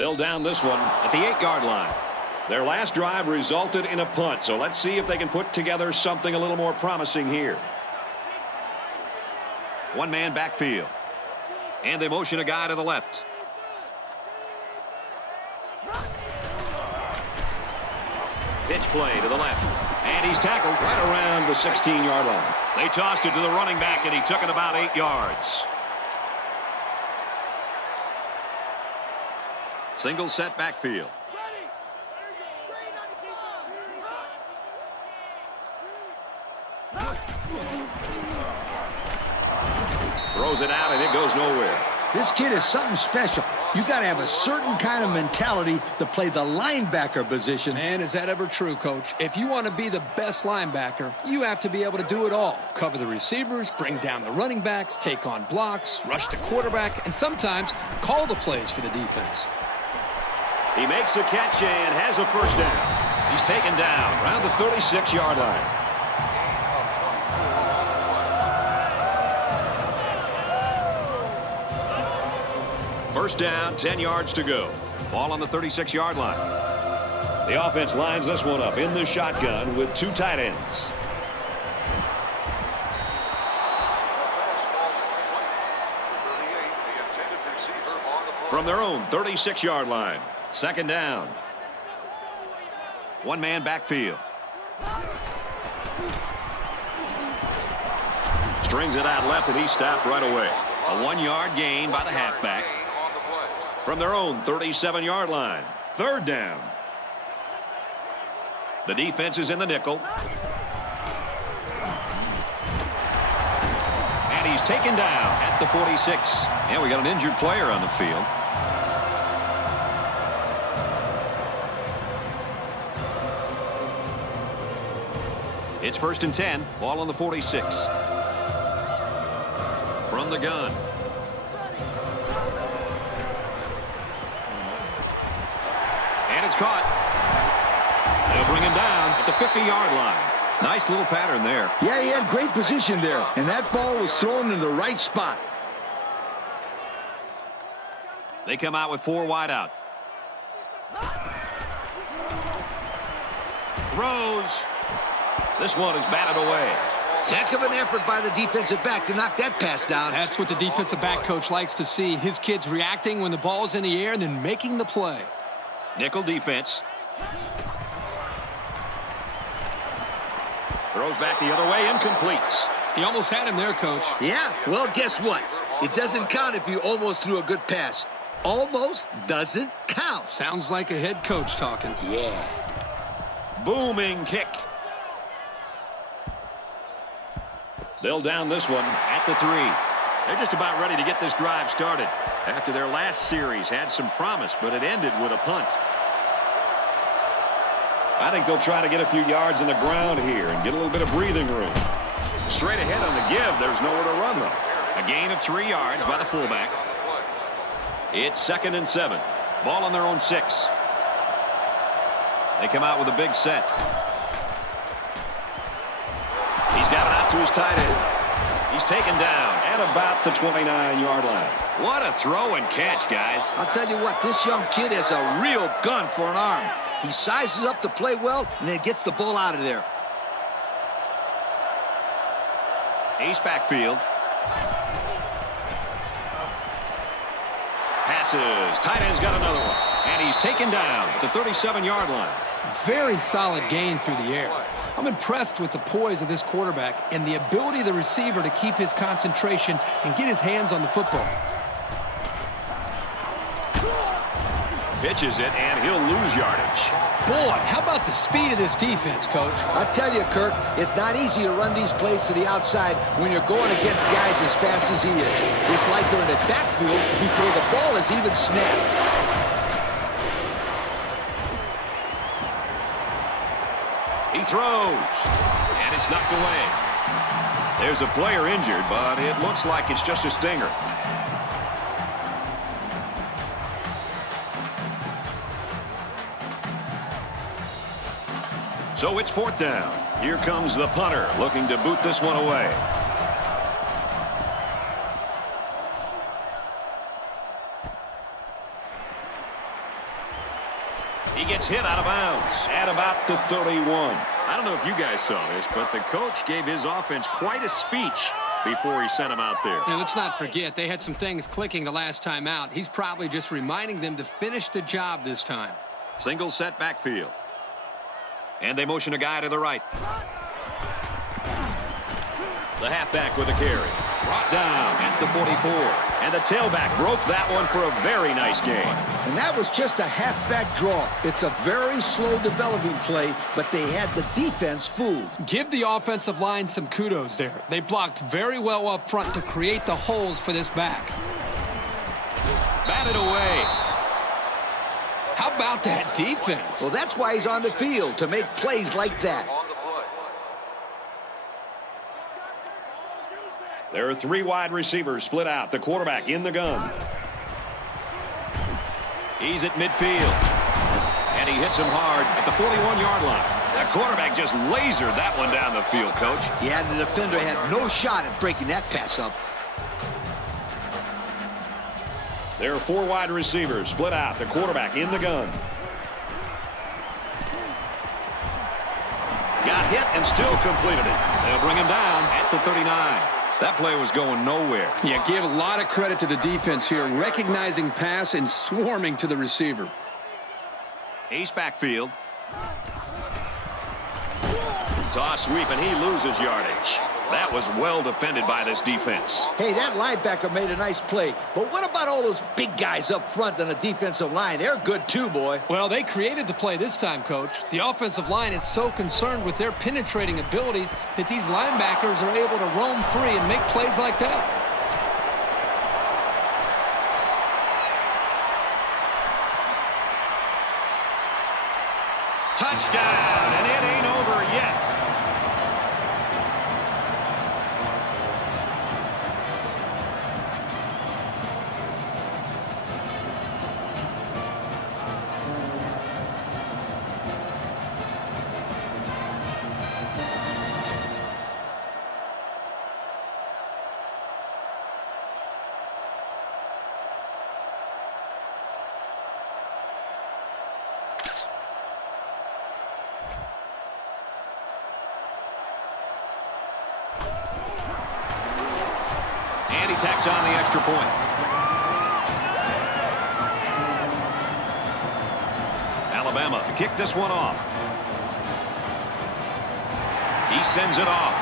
They'll down this one at the 8-yard line. Their last drive resulted in a punt, so let's see if they can put together something a little more promising here. One-man backfield. And they motion a guy to the left. Pitch play to the left. And he's tackled right around the 16-yard line. They tossed it to the running back, and he took it about 8 yards. Single set backfield. Throws it out, and it goes nowhere. This kid is something special. You got to have a certain kind of mentality to play the linebacker position. Man, is that ever true, Coach? If you want to be the best linebacker, you have to be able to do it all. Cover the receivers, bring down the running backs, take on blocks, rush the quarterback, and sometimes call the plays for the defense. He makes the catch and has a first down. He's taken down around the 36-yard line. First down, 10 yards to go. Ball on the 36-yard line. The offense lines this one up in the shotgun with 2 tight ends. From their own 36-yard line. Second down. One-man backfield. Strings it out left, and he stopped right away. A 1-yard gain by the halfback. From their own 37-yard line. Third down. The defense is in the nickel. And he's taken down at the 46. And we got an injured player on the field. It's first and 10. Ball on the 46. From the gun. And it's caught. They'll bring him down at the 50-yard line. Nice little pattern there. Yeah, he had great position there, and that ball was thrown in the right spot. They come out with 4 wide out. Throws. This one is batted away. Heck of an effort by the defensive back to knock that pass down. That's what the defensive back coach likes to see. His kids reacting when the ball's in the air and then making the play. Nickel defense. Throws back the other way, incomplete. He almost had him there, Coach. Yeah, well, guess what? It doesn't count if you almost threw a good pass. Almost doesn't count. Sounds like a head coach talking. Yeah. Booming kick. They'll down this one at the 3. They're just about ready to get this drive started. After their last series had some promise, but it ended with a punt. I think they'll try to get a few yards in the ground here and get a little bit of breathing room. Straight ahead on the give, there's nowhere to run, though. A gain of 3 yards by the fullback. It's second and 7. Ball on their own 6. They come out with a big set. He's got it out to his tight end. He's taken down at about the 29-yard line. What a throw and catch, guys. I'll tell you what, this young kid has a real gun for an arm. He sizes up the play well and then gets the ball out of there. Ace backfield. Passes. Tight end's got another one. And he's taken down at the 37-yard line. Very solid gain through the air. I'm impressed with the poise of this quarterback and the ability of the receiver to keep his concentration and get his hands on the football. Pitches it, and he'll lose yardage. Boy, how about the speed of this defense, Coach? I'll tell you, Kirk, it's not easy to run these plays to the outside when you're going against guys as fast as he is. It's like they're in the backfield before the ball is even snapped. He throws, and it's knocked away. There's a player injured, but it looks like it's just a stinger. So it's fourth down. Here comes the punter looking to boot this one away. hit out of bounds at about the 31. I don't know if you guys saw this, but the coach gave his offense quite a speech before he sent him out there. And let's not forget, they had some things clicking the last time out. He's probably just reminding them to finish the job this time. Single set backfield. And they motion a guy to the right. The halfback with a carry. Brought down at the 44. And the tailback broke that one for a very nice gain. And that was just a halfback draw. It's a very slow developing play, but they had the defense fooled. Give the offensive line some kudos there. They blocked very well up front to create the holes for this back. Batted away. How about that defense? Well, that's why he's on the field, to make plays like that. On the play. There are 3 wide receivers split out. The quarterback in the gun. He's at midfield. And he hits him hard at the 41-yard line. The quarterback just lasered that one down the field, Coach. Yeah, the defender had no shot at breaking that pass up. There are 4 wide receivers split out. The quarterback in the gun. Got hit and still completed it. They'll bring him down at the 39. That play was going nowhere. Yeah, give a lot of credit to the defense here, recognizing pass and swarming to the receiver. Ace backfield. Toss sweep, and he loses yardage. That was well defended by this defense. Hey, that linebacker made a nice play. But what about all those big guys up front on the defensive line? They're good too, boy. Well, they created the play this time, Coach. The offensive line is so concerned with their penetrating abilities that these linebackers are able to roam free and make plays like that. Touchdown, and it ain't over yet. And he tacks on the extra point. Alabama to kick this one off. He sends it off.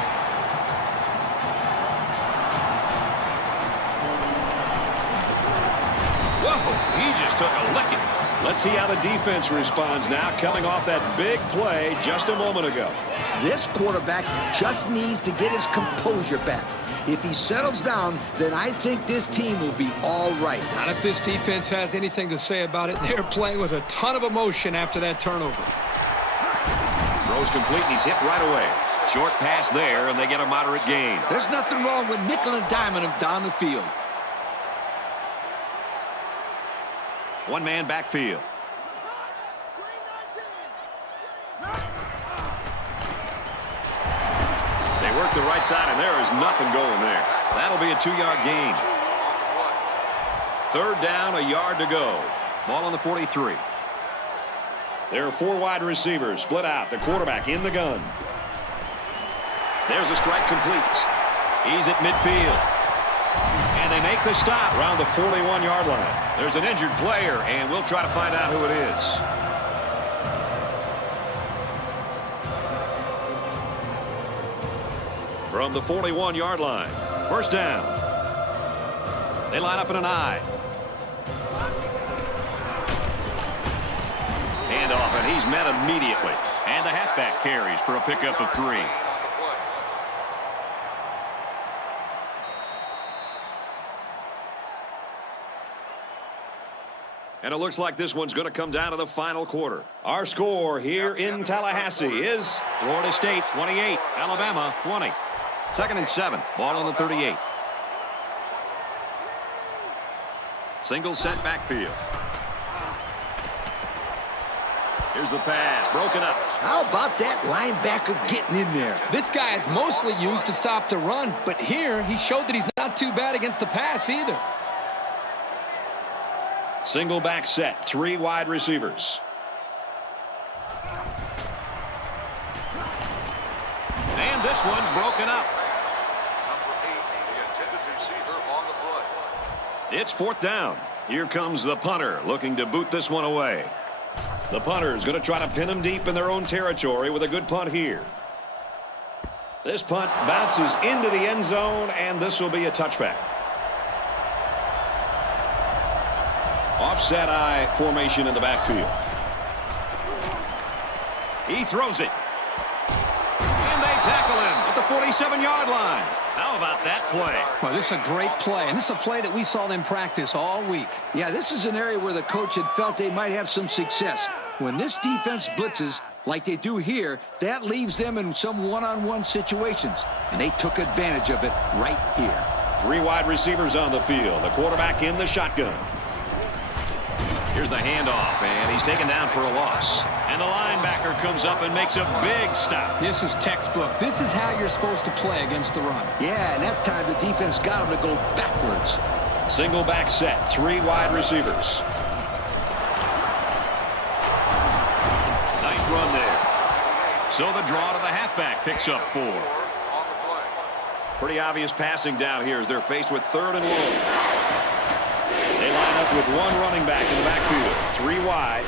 Whoa, he just took a licking. Let's see how the defense responds now, coming off that big play just a moment ago. This quarterback just needs to get his composure back. If he settles down, then I think this team will be all right. Not if this defense has anything to say about it. They're playing with a ton of emotion after that turnover. Throws complete, and he's hit right away. Short pass there, and they get a moderate gain. There's nothing wrong with nickel and diming him down the field. One-man backfield. They work the right side, and there is nothing going there. That'll be a 2-yard gain. 3rd down, a yard to go. Ball on the 43. There are 4 wide receivers split out. The quarterback in the gun. There's a strike complete. He's at midfield. And they make the stop around the 41-yard line. There's an injured player, and we'll try to find out who it is. From the 41-yard line, 1st down. They line up in an I. Hand off, and he's met immediately. And the halfback carries for a pickup of 3. And it looks like this one's going to come down to the final quarter. Our score here in Tallahassee is Florida State 28, Alabama 20. 2nd and 7, ball on the 38. Single set backfield. Here's the pass, broken up. How about that linebacker getting in there? This guy is mostly used to stop the run, but here he showed that he's not too bad against the pass either. Single back set, 3 wide receivers. And this one's broken up. Number 8, the intended receiver on the play. It's 4th down. Here comes the punter looking to boot this one away. The punter is going to try to pin them deep in their own territory with a good punt here. This punt bounces into the end zone, and this will be a touchback. Offset I formation in the backfield. He throws it. And they tackle him at the 47-yard line. How about that play? Well, this is a great play, and this is a play that we saw them practice all week. Yeah, this is an area where the coach had felt they might have some success. When this defense blitzes like they do here, that leaves them in some one-on-one situations, and they took advantage of it right here. 3 wide receivers on the field. The quarterback in the shotgun. Here's the handoff, and he's taken down for a loss. And the linebacker comes up and makes a big stop. This is textbook. This is how you're supposed to play against the run. Yeah, and that time the defense got him to go backwards. Single back set, 3 wide receivers. Nice run there. So the draw to the halfback picks up 4. Pretty obvious passing down here as they're faced with 3rd and long. They line up with 1 running back in the backfield. 3 wide.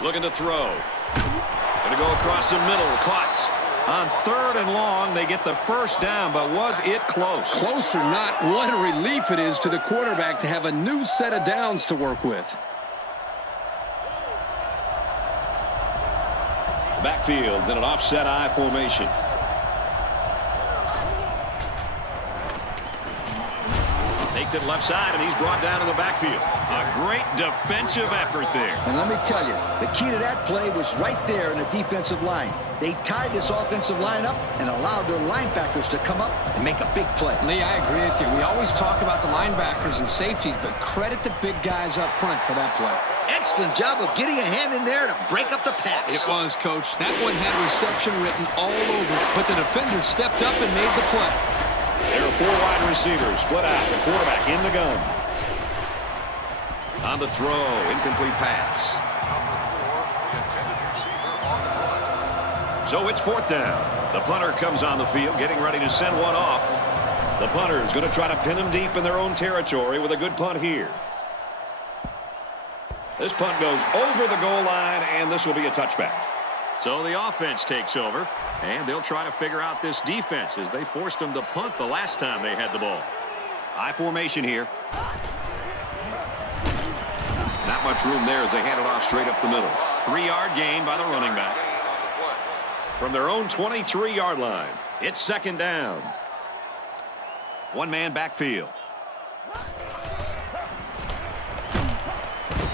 Looking to throw. Going to go across the middle. Caught. On 3rd and long, they get the first down, but was it close? Close or not, what a relief it is to the quarterback to have a new set of downs to work with. The backfield's in an offset I formation. Takes it left side, and he's brought down to the backfield. A great defensive effort there. And let me tell you, the key to that play was right there in the defensive line. They tied this offensive line up and allowed their linebackers to come up and make a big play. Lee, I agree with you. We always talk about the linebackers and safeties, but credit the big guys up front for that play. Excellent job of getting a hand in there to break up the pass. It was, Coach. That one had reception written all over it, but the defender stepped up and made the play. There are 4 wide receivers split out. The quarterback in the gun. On the throw, incomplete pass. So it's 4th down. The punter comes on the field, getting ready to send one off. The punter is going to try to pin them deep in their own territory with a good punt here. This punt goes over the goal line, and this will be a touchback. So the offense takes over, and they'll try to figure out this defense as they forced them to punt the last time they had the ball. I formation here. Not much room there as they hand it off straight up the middle. 3-yard gain by the running back. From their own 23-yard line, it's 2nd down. 1-man backfield.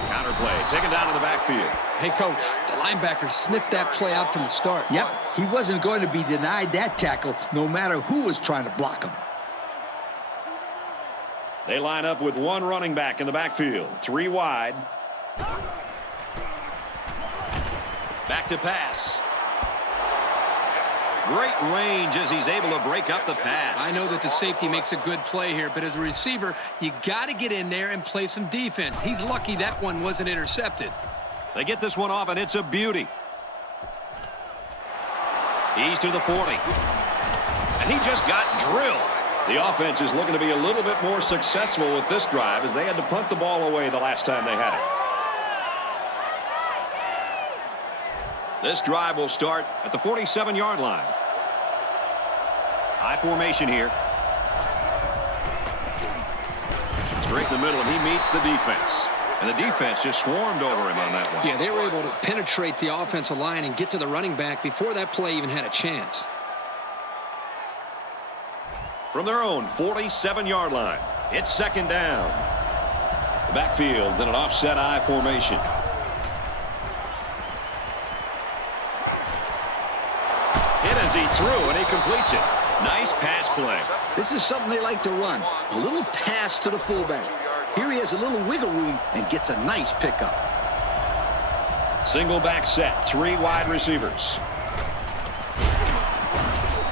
Counter play, taken down to the backfield. Hey, Coach, the linebacker sniffed that play out from the start. Yep, he wasn't going to be denied that tackle no matter who was trying to block him. They line up with 1 running back in the backfield. 3 wide. Back to pass. Great range as he's able to break up the pass. I know that the safety makes a good play here, but as a receiver, you got to get in there and play some defense. He's lucky that one wasn't intercepted. They get this one off, and it's a beauty. He's to the 40. And he just got drilled. The offense is looking to be a little bit more successful with this drive as they had to punt the ball away the last time they had it. This drive will start at the 47-yard line. High formation here. Straight in the middle, and he meets the defense. And the defense just swarmed over him on that one. Yeah, they were able to penetrate the offensive line and get to the running back before that play even had a chance. From their own 47-yard line, it's 2nd down. The backfield's in an offset I formation. Hit as he threw, and he completes it. Nice pass play. This is something they like to run. A little pass to the fullback. Here he has a little wiggle room and gets a nice pickup. Single back set, 3 wide receivers.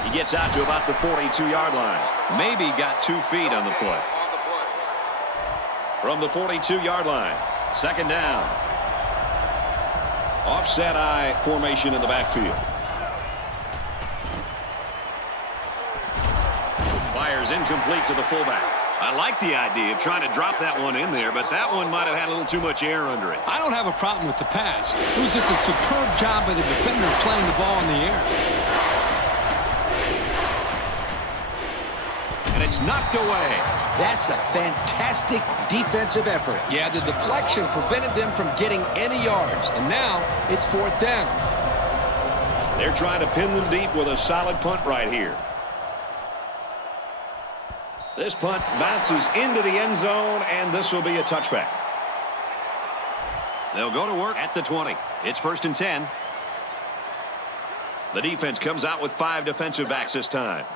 He gets out to about the 42-yard line. Maybe got 2 feet on the play. From the 42-yard line, 2nd down. Offset I formation in the backfield. incomplete to the fullback. I like the idea of trying to drop that one in there, but that one might have had a little too much air under it. I don't have a problem with the pass. It was just a superb job by the defender playing the ball in the air. And it's knocked away. That's a fantastic defensive effort. Yeah, the deflection prevented them from getting any yards, and now it's 4th down. They're trying to pin them deep with a solid punt right here. This punt bounces into the end zone, and this will be a touchback. They'll go to work at the 20. It's 1st and 10. The defense comes out with 5 defensive backs this time.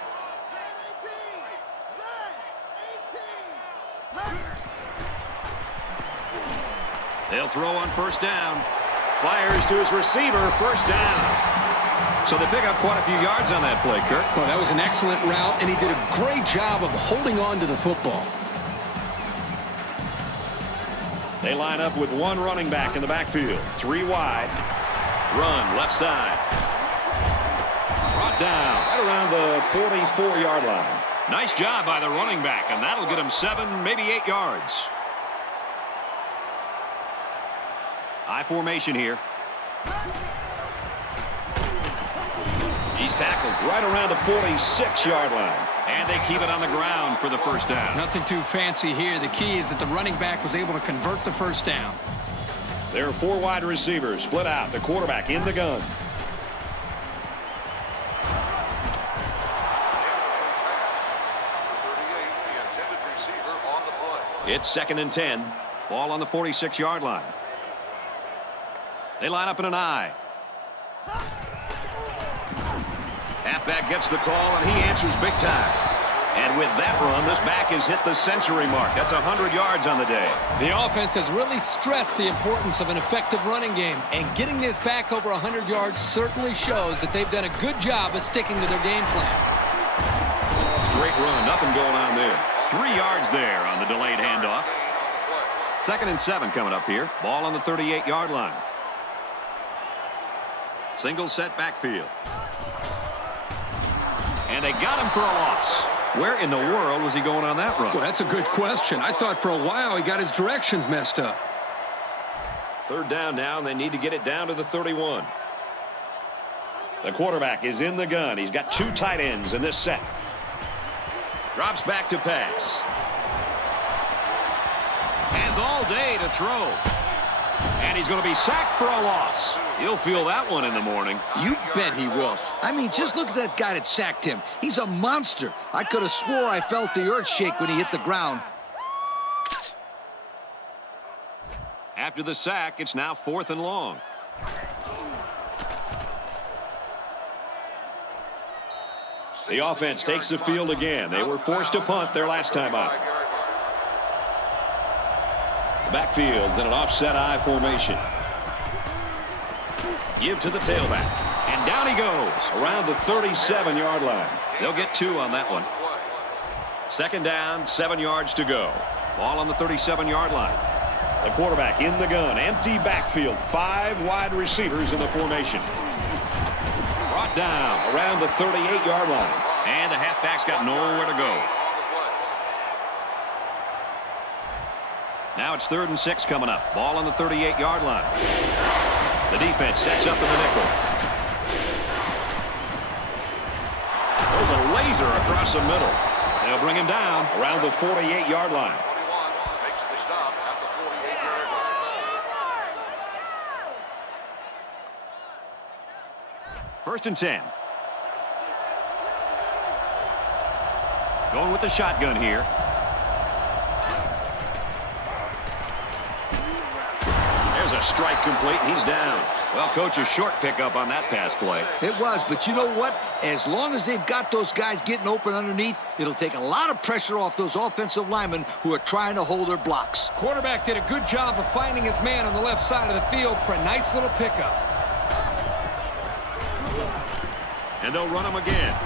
They'll throw on 1st down. Fires to his receiver, 1st down. So they pick up quite a few yards on that play, Kirk. Well, that was an excellent route, and he did a great job of holding on to the football. They line up with 1 running back in the backfield. 3 wide. Run, left side. Brought down right around the 44-yard line. Nice job by the running back, and that'll get him 7, maybe 8 yards. I formation here. He's tackled right around the 46-yard line. And they keep it on the ground for the 1st down. Nothing too fancy here. The key is that the running back was able to convert the 1st down. There are 4 wide receivers split out. The quarterback in the gun. It's 2nd and 10. Ball on the 46-yard line. They line up in an I. Halfback gets the call, and he answers big time. And with that run, this back has hit the century mark. That's 100 yards on the day. The offense has really stressed the importance of an effective running game, and getting this back over 100 yards certainly shows that they've done a good job of sticking to their game plan. Straight run, nothing going on there. 3 yards there on the delayed handoff. 2nd and 7 coming up here. Ball on the 38-yard line. Single set backfield. And they got him for a loss. Where in the world was he going on that run? Well, that's a good question. I thought for a while he got his directions messed up. 3rd down now, and they need to get it down to the 31. The quarterback is in the gun. He's got 2 tight ends in this set. Drops back to pass. Has all day to throw. And he's going to be sacked for a loss. He'll feel that one in the morning. You bet he will. I mean, just look at that guy that sacked him. He's a monster. I could have swore I felt the earth shake when he hit the ground. After the sack, it's now 4th and long. The offense takes the field again. They were forced to punt their last time out. The backfield's in an offset I formation. Give to the tailback. And down he goes around the 37-yard line. They'll get 2 on that one. 2nd down, 7 yards to go. Ball on the 37-yard line. The quarterback in the gun. Empty backfield. 5 wide receivers in the formation. Brought down around the 38-yard line. And the halfback's got nowhere to go. Now it's 3rd and 6 coming up. Ball on the 38-yard line. The defense sets up in the nickel. There's a laser across the middle. They'll bring him down around the 48-yard line. 1st and 10. Going with the shotgun here. There's a strike complete, and he's down. Well, coach, a short pickup on that pass play. It was, but you know what? As long as they've got those guys getting open underneath, it'll take a lot of pressure off those offensive linemen who are trying to hold their blocks. Quarterback did a good job of finding his man on the left side of the field for a nice little pickup. And they'll run him again.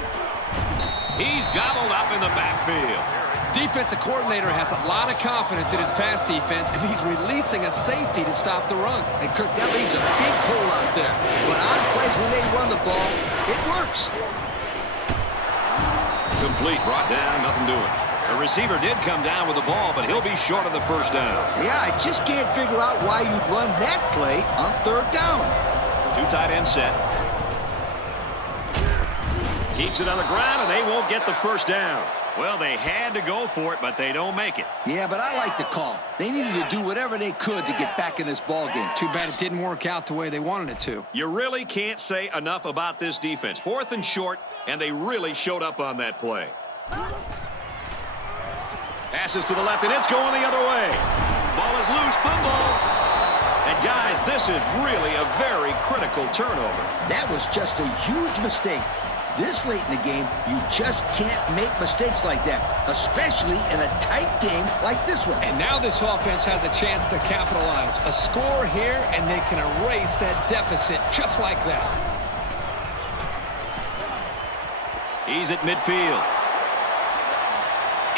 He's gobbled up in the backfield. Defensive coordinator has a lot of confidence in his pass defense if he's releasing a safety to stop the run. And Kirk, that leaves a big hole out there. But on plays when they run the ball, it works. Incomplete, brought down, nothing doing. The receiver did come down with the ball, but he'll be short of the first down. Yeah, I just can't figure out why you'd run that play on third down. Two tight end set. Keeps it on the ground, and they won't get the first down. Well, they had to go for it, but they don't make it. Yeah, but I like the call. They needed to do whatever they could to get back in this ball game. Too bad it didn't work out the way they wanted it to. You really can't say enough about this defense. 4th and short, and they really showed up on that play. Passes to the left, and it's going the other way. Ball is loose, fumble. And, guys, this is really a very critical turnover. That was just a huge mistake. This late in the game, you just can't make mistakes like that, especially in a tight game like this one. And now this offense has a chance to capitalize. A score here, and they can erase that deficit just like that. He's at midfield.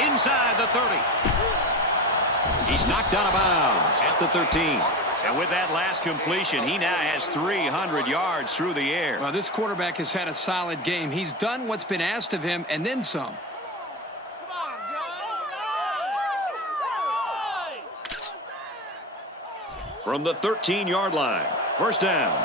Inside the 30. He's knocked out of bounds at the 13. And with that last completion, he now has 300 yards through the air. Well, this quarterback has had a solid game. He's done what's been asked of him, and then some. From the 13-yard line, first down.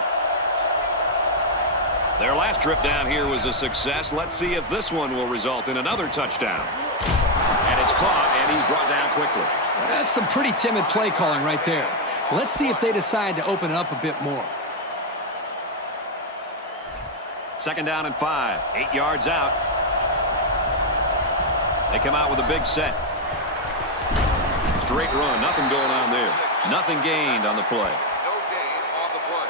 Their last trip down here was a success. Let's see if this one will result in another touchdown. And it's caught, and he's brought down quickly. That's some pretty timid play calling right there. Let's see if they decide to open it up a bit more. Second down and 5, 8 yards out. They come out with a big set. Straight run, nothing going on there. Nothing gained on the play. No gain on the play.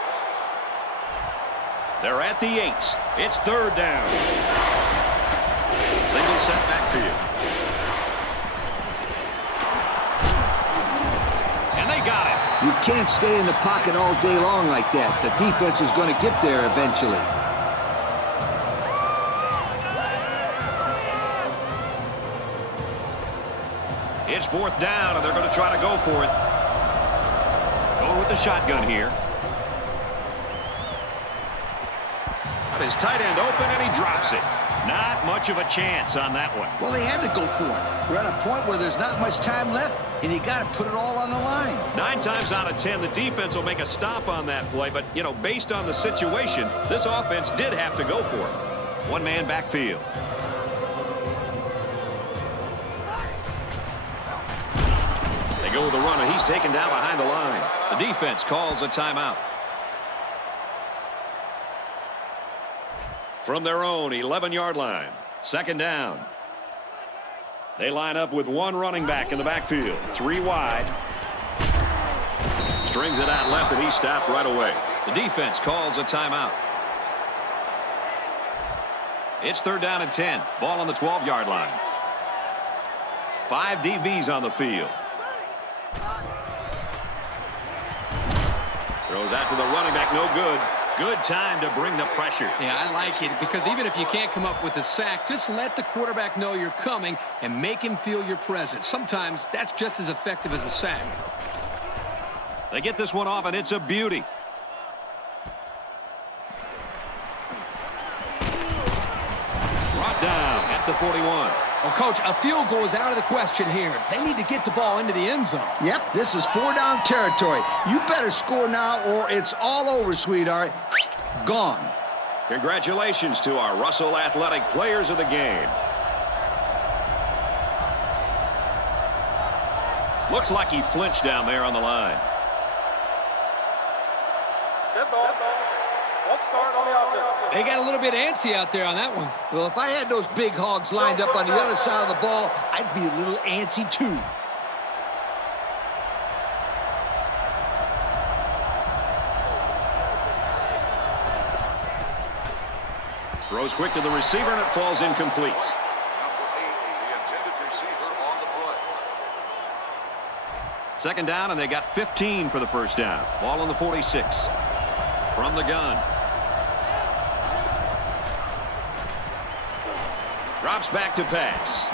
They're at the 8. It's third down. Single set backfield. And they got it. You can't stay in the pocket all day long like that. The defense is going to get there eventually. It's fourth down, and they're going to try to go for it. Going with the shotgun here. Got his tight end open, and he drops it. Not much of a chance on that one. Well, they had to go for it. We're at a point where there's not much time left, and you got to put it all on the line. 9 times out of 10, the defense will make a stop on that play, but, you know, based on the situation, this offense did have to go for it. One-man backfield. They go with the run, and he's taken down behind the line. The defense calls a timeout. From their own 11-yard line, second down. They line up with one running back in the backfield, 3 wide. Strings it out left, and he stopped right away. The defense calls a timeout. It's third down and 10. Ball on the 12-yard line. 5 DBs on the field. Throws out to the running back, no good. Good time to bring the pressure. Yeah, I like it because even if you can't come up with a sack, just let the quarterback know you're coming and make him feel your presence. Sometimes that's just as effective as a sack. They get this one off, and it's a beauty. Brought down at the 41. Well, Coach, a field goal is out of the question here. They need to get the ball into the end zone. Yep, this is 4-down territory. You better score now or it's all over, sweetheart. Gone. Congratulations to our Russell Athletic players of the game. Looks like he flinched down there on the line. Good ball. Let's start on the offense. They got a little bit antsy out there on that one. Well, if I had those big hogs lined up on the other side of the ball, I'd be a little antsy too. Throws quick to the receiver, and it falls incomplete. Number 8, the intended receiver on the play. Second down, and they got 15 for the first down. Ball on the 46. From the gun. Drops back to pass.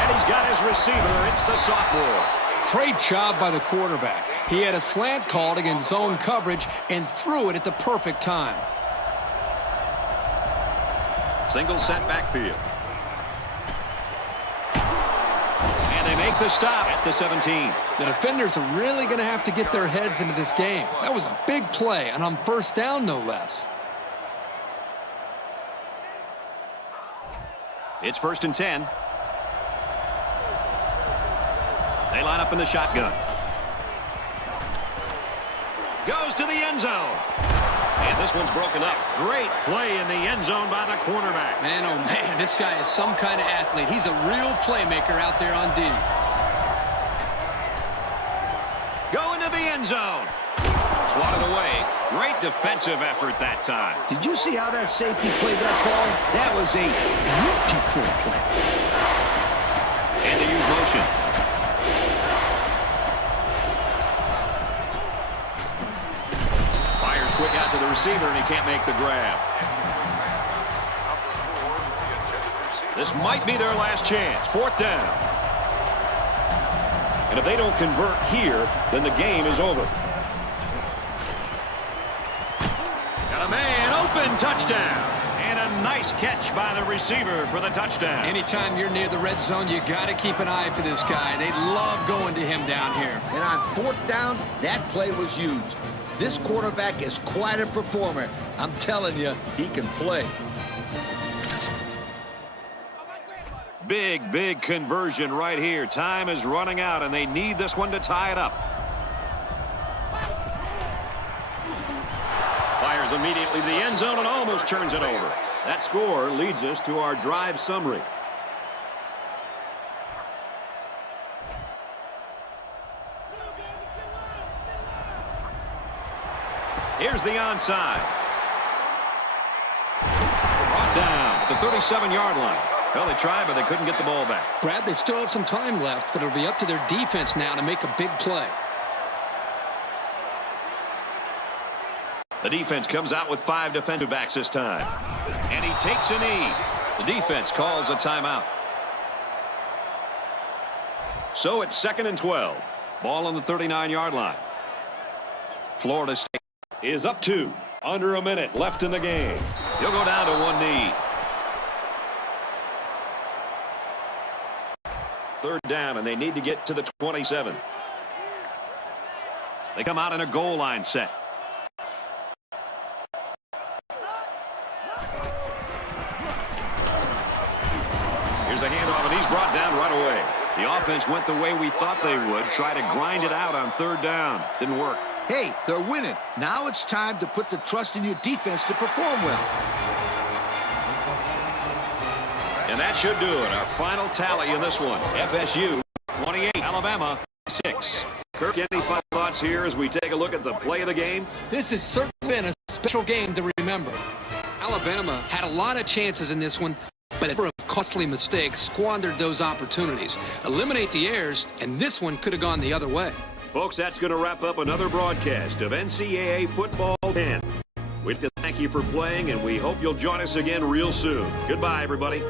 And he's got his receiver. It's the sophomore. Great job by the quarterback. He had a slant called against zone coverage and threw it at the perfect time. Single set backfield. make the stop at the 17. The defenders are really going to have to get their heads into this game. That was a big play, and on first down, no less. It's 1st and 10. They line up in the shotgun. Goes to the end zone. And this one's broken up. Great play in the end zone by the cornerback. Man, oh man, this guy is some kind of athlete. He's a real playmaker out there on D. Go into the end zone. Swatted away. Great defensive effort that time. Did you see how that safety played that ball? That was a beautiful play. And they use motion. Fires quick out to the receiver, and he can't make the grab. This might be their last chance. 4th down. And if they don't convert here, then the game is over. Got a man open, touchdown. And a nice catch by the receiver for the touchdown. Anytime you're near the red zone, you got to keep an eye for this guy. They love going to him down here. And on 4th down, that play was huge. This quarterback is quite a performer. I'm telling you, he can play. Big conversion right here. Time is running out, and they need this one to tie it up. Fires immediately to the end zone and almost turns it over. That score leads us to our drive summary. Here's the onside. Brought down at the 37-yard line. Well, they tried, but they couldn't get the ball back. Brad, they still have some time left, but it'll be up to their defense now to make a big play. The defense comes out with 5 defensive backs this time. And he takes a knee. The defense calls a timeout. So it's 2nd and 12. Ball on the 39-yard line. Florida State is up 2. Under a minute left in the game. He'll go down to 1 knee. 3rd down, and they need to get to the 27. They come out in a goal line set. Here's a handoff, and he's brought down right away. The offense went the way we thought they would. Try to grind it out on 3rd down. Didn't work. Hey, they're winning. Now it's time to put the trust in your defense to perform well. And that should do it. Our final tally in this one. FSU 28, Alabama 6. Kirk, any final thoughts here as we take a look at the play of the game? This has certainly been a special game to remember. Alabama had a lot of chances in this one, but a number of costly mistakes squandered those opportunities. Eliminate the errors, and this one could have gone the other way. Folks, that's going to wrap up another broadcast of NCAA Football 10. We'd like to thank you for playing, and we hope you'll join us again real soon. Goodbye, everybody.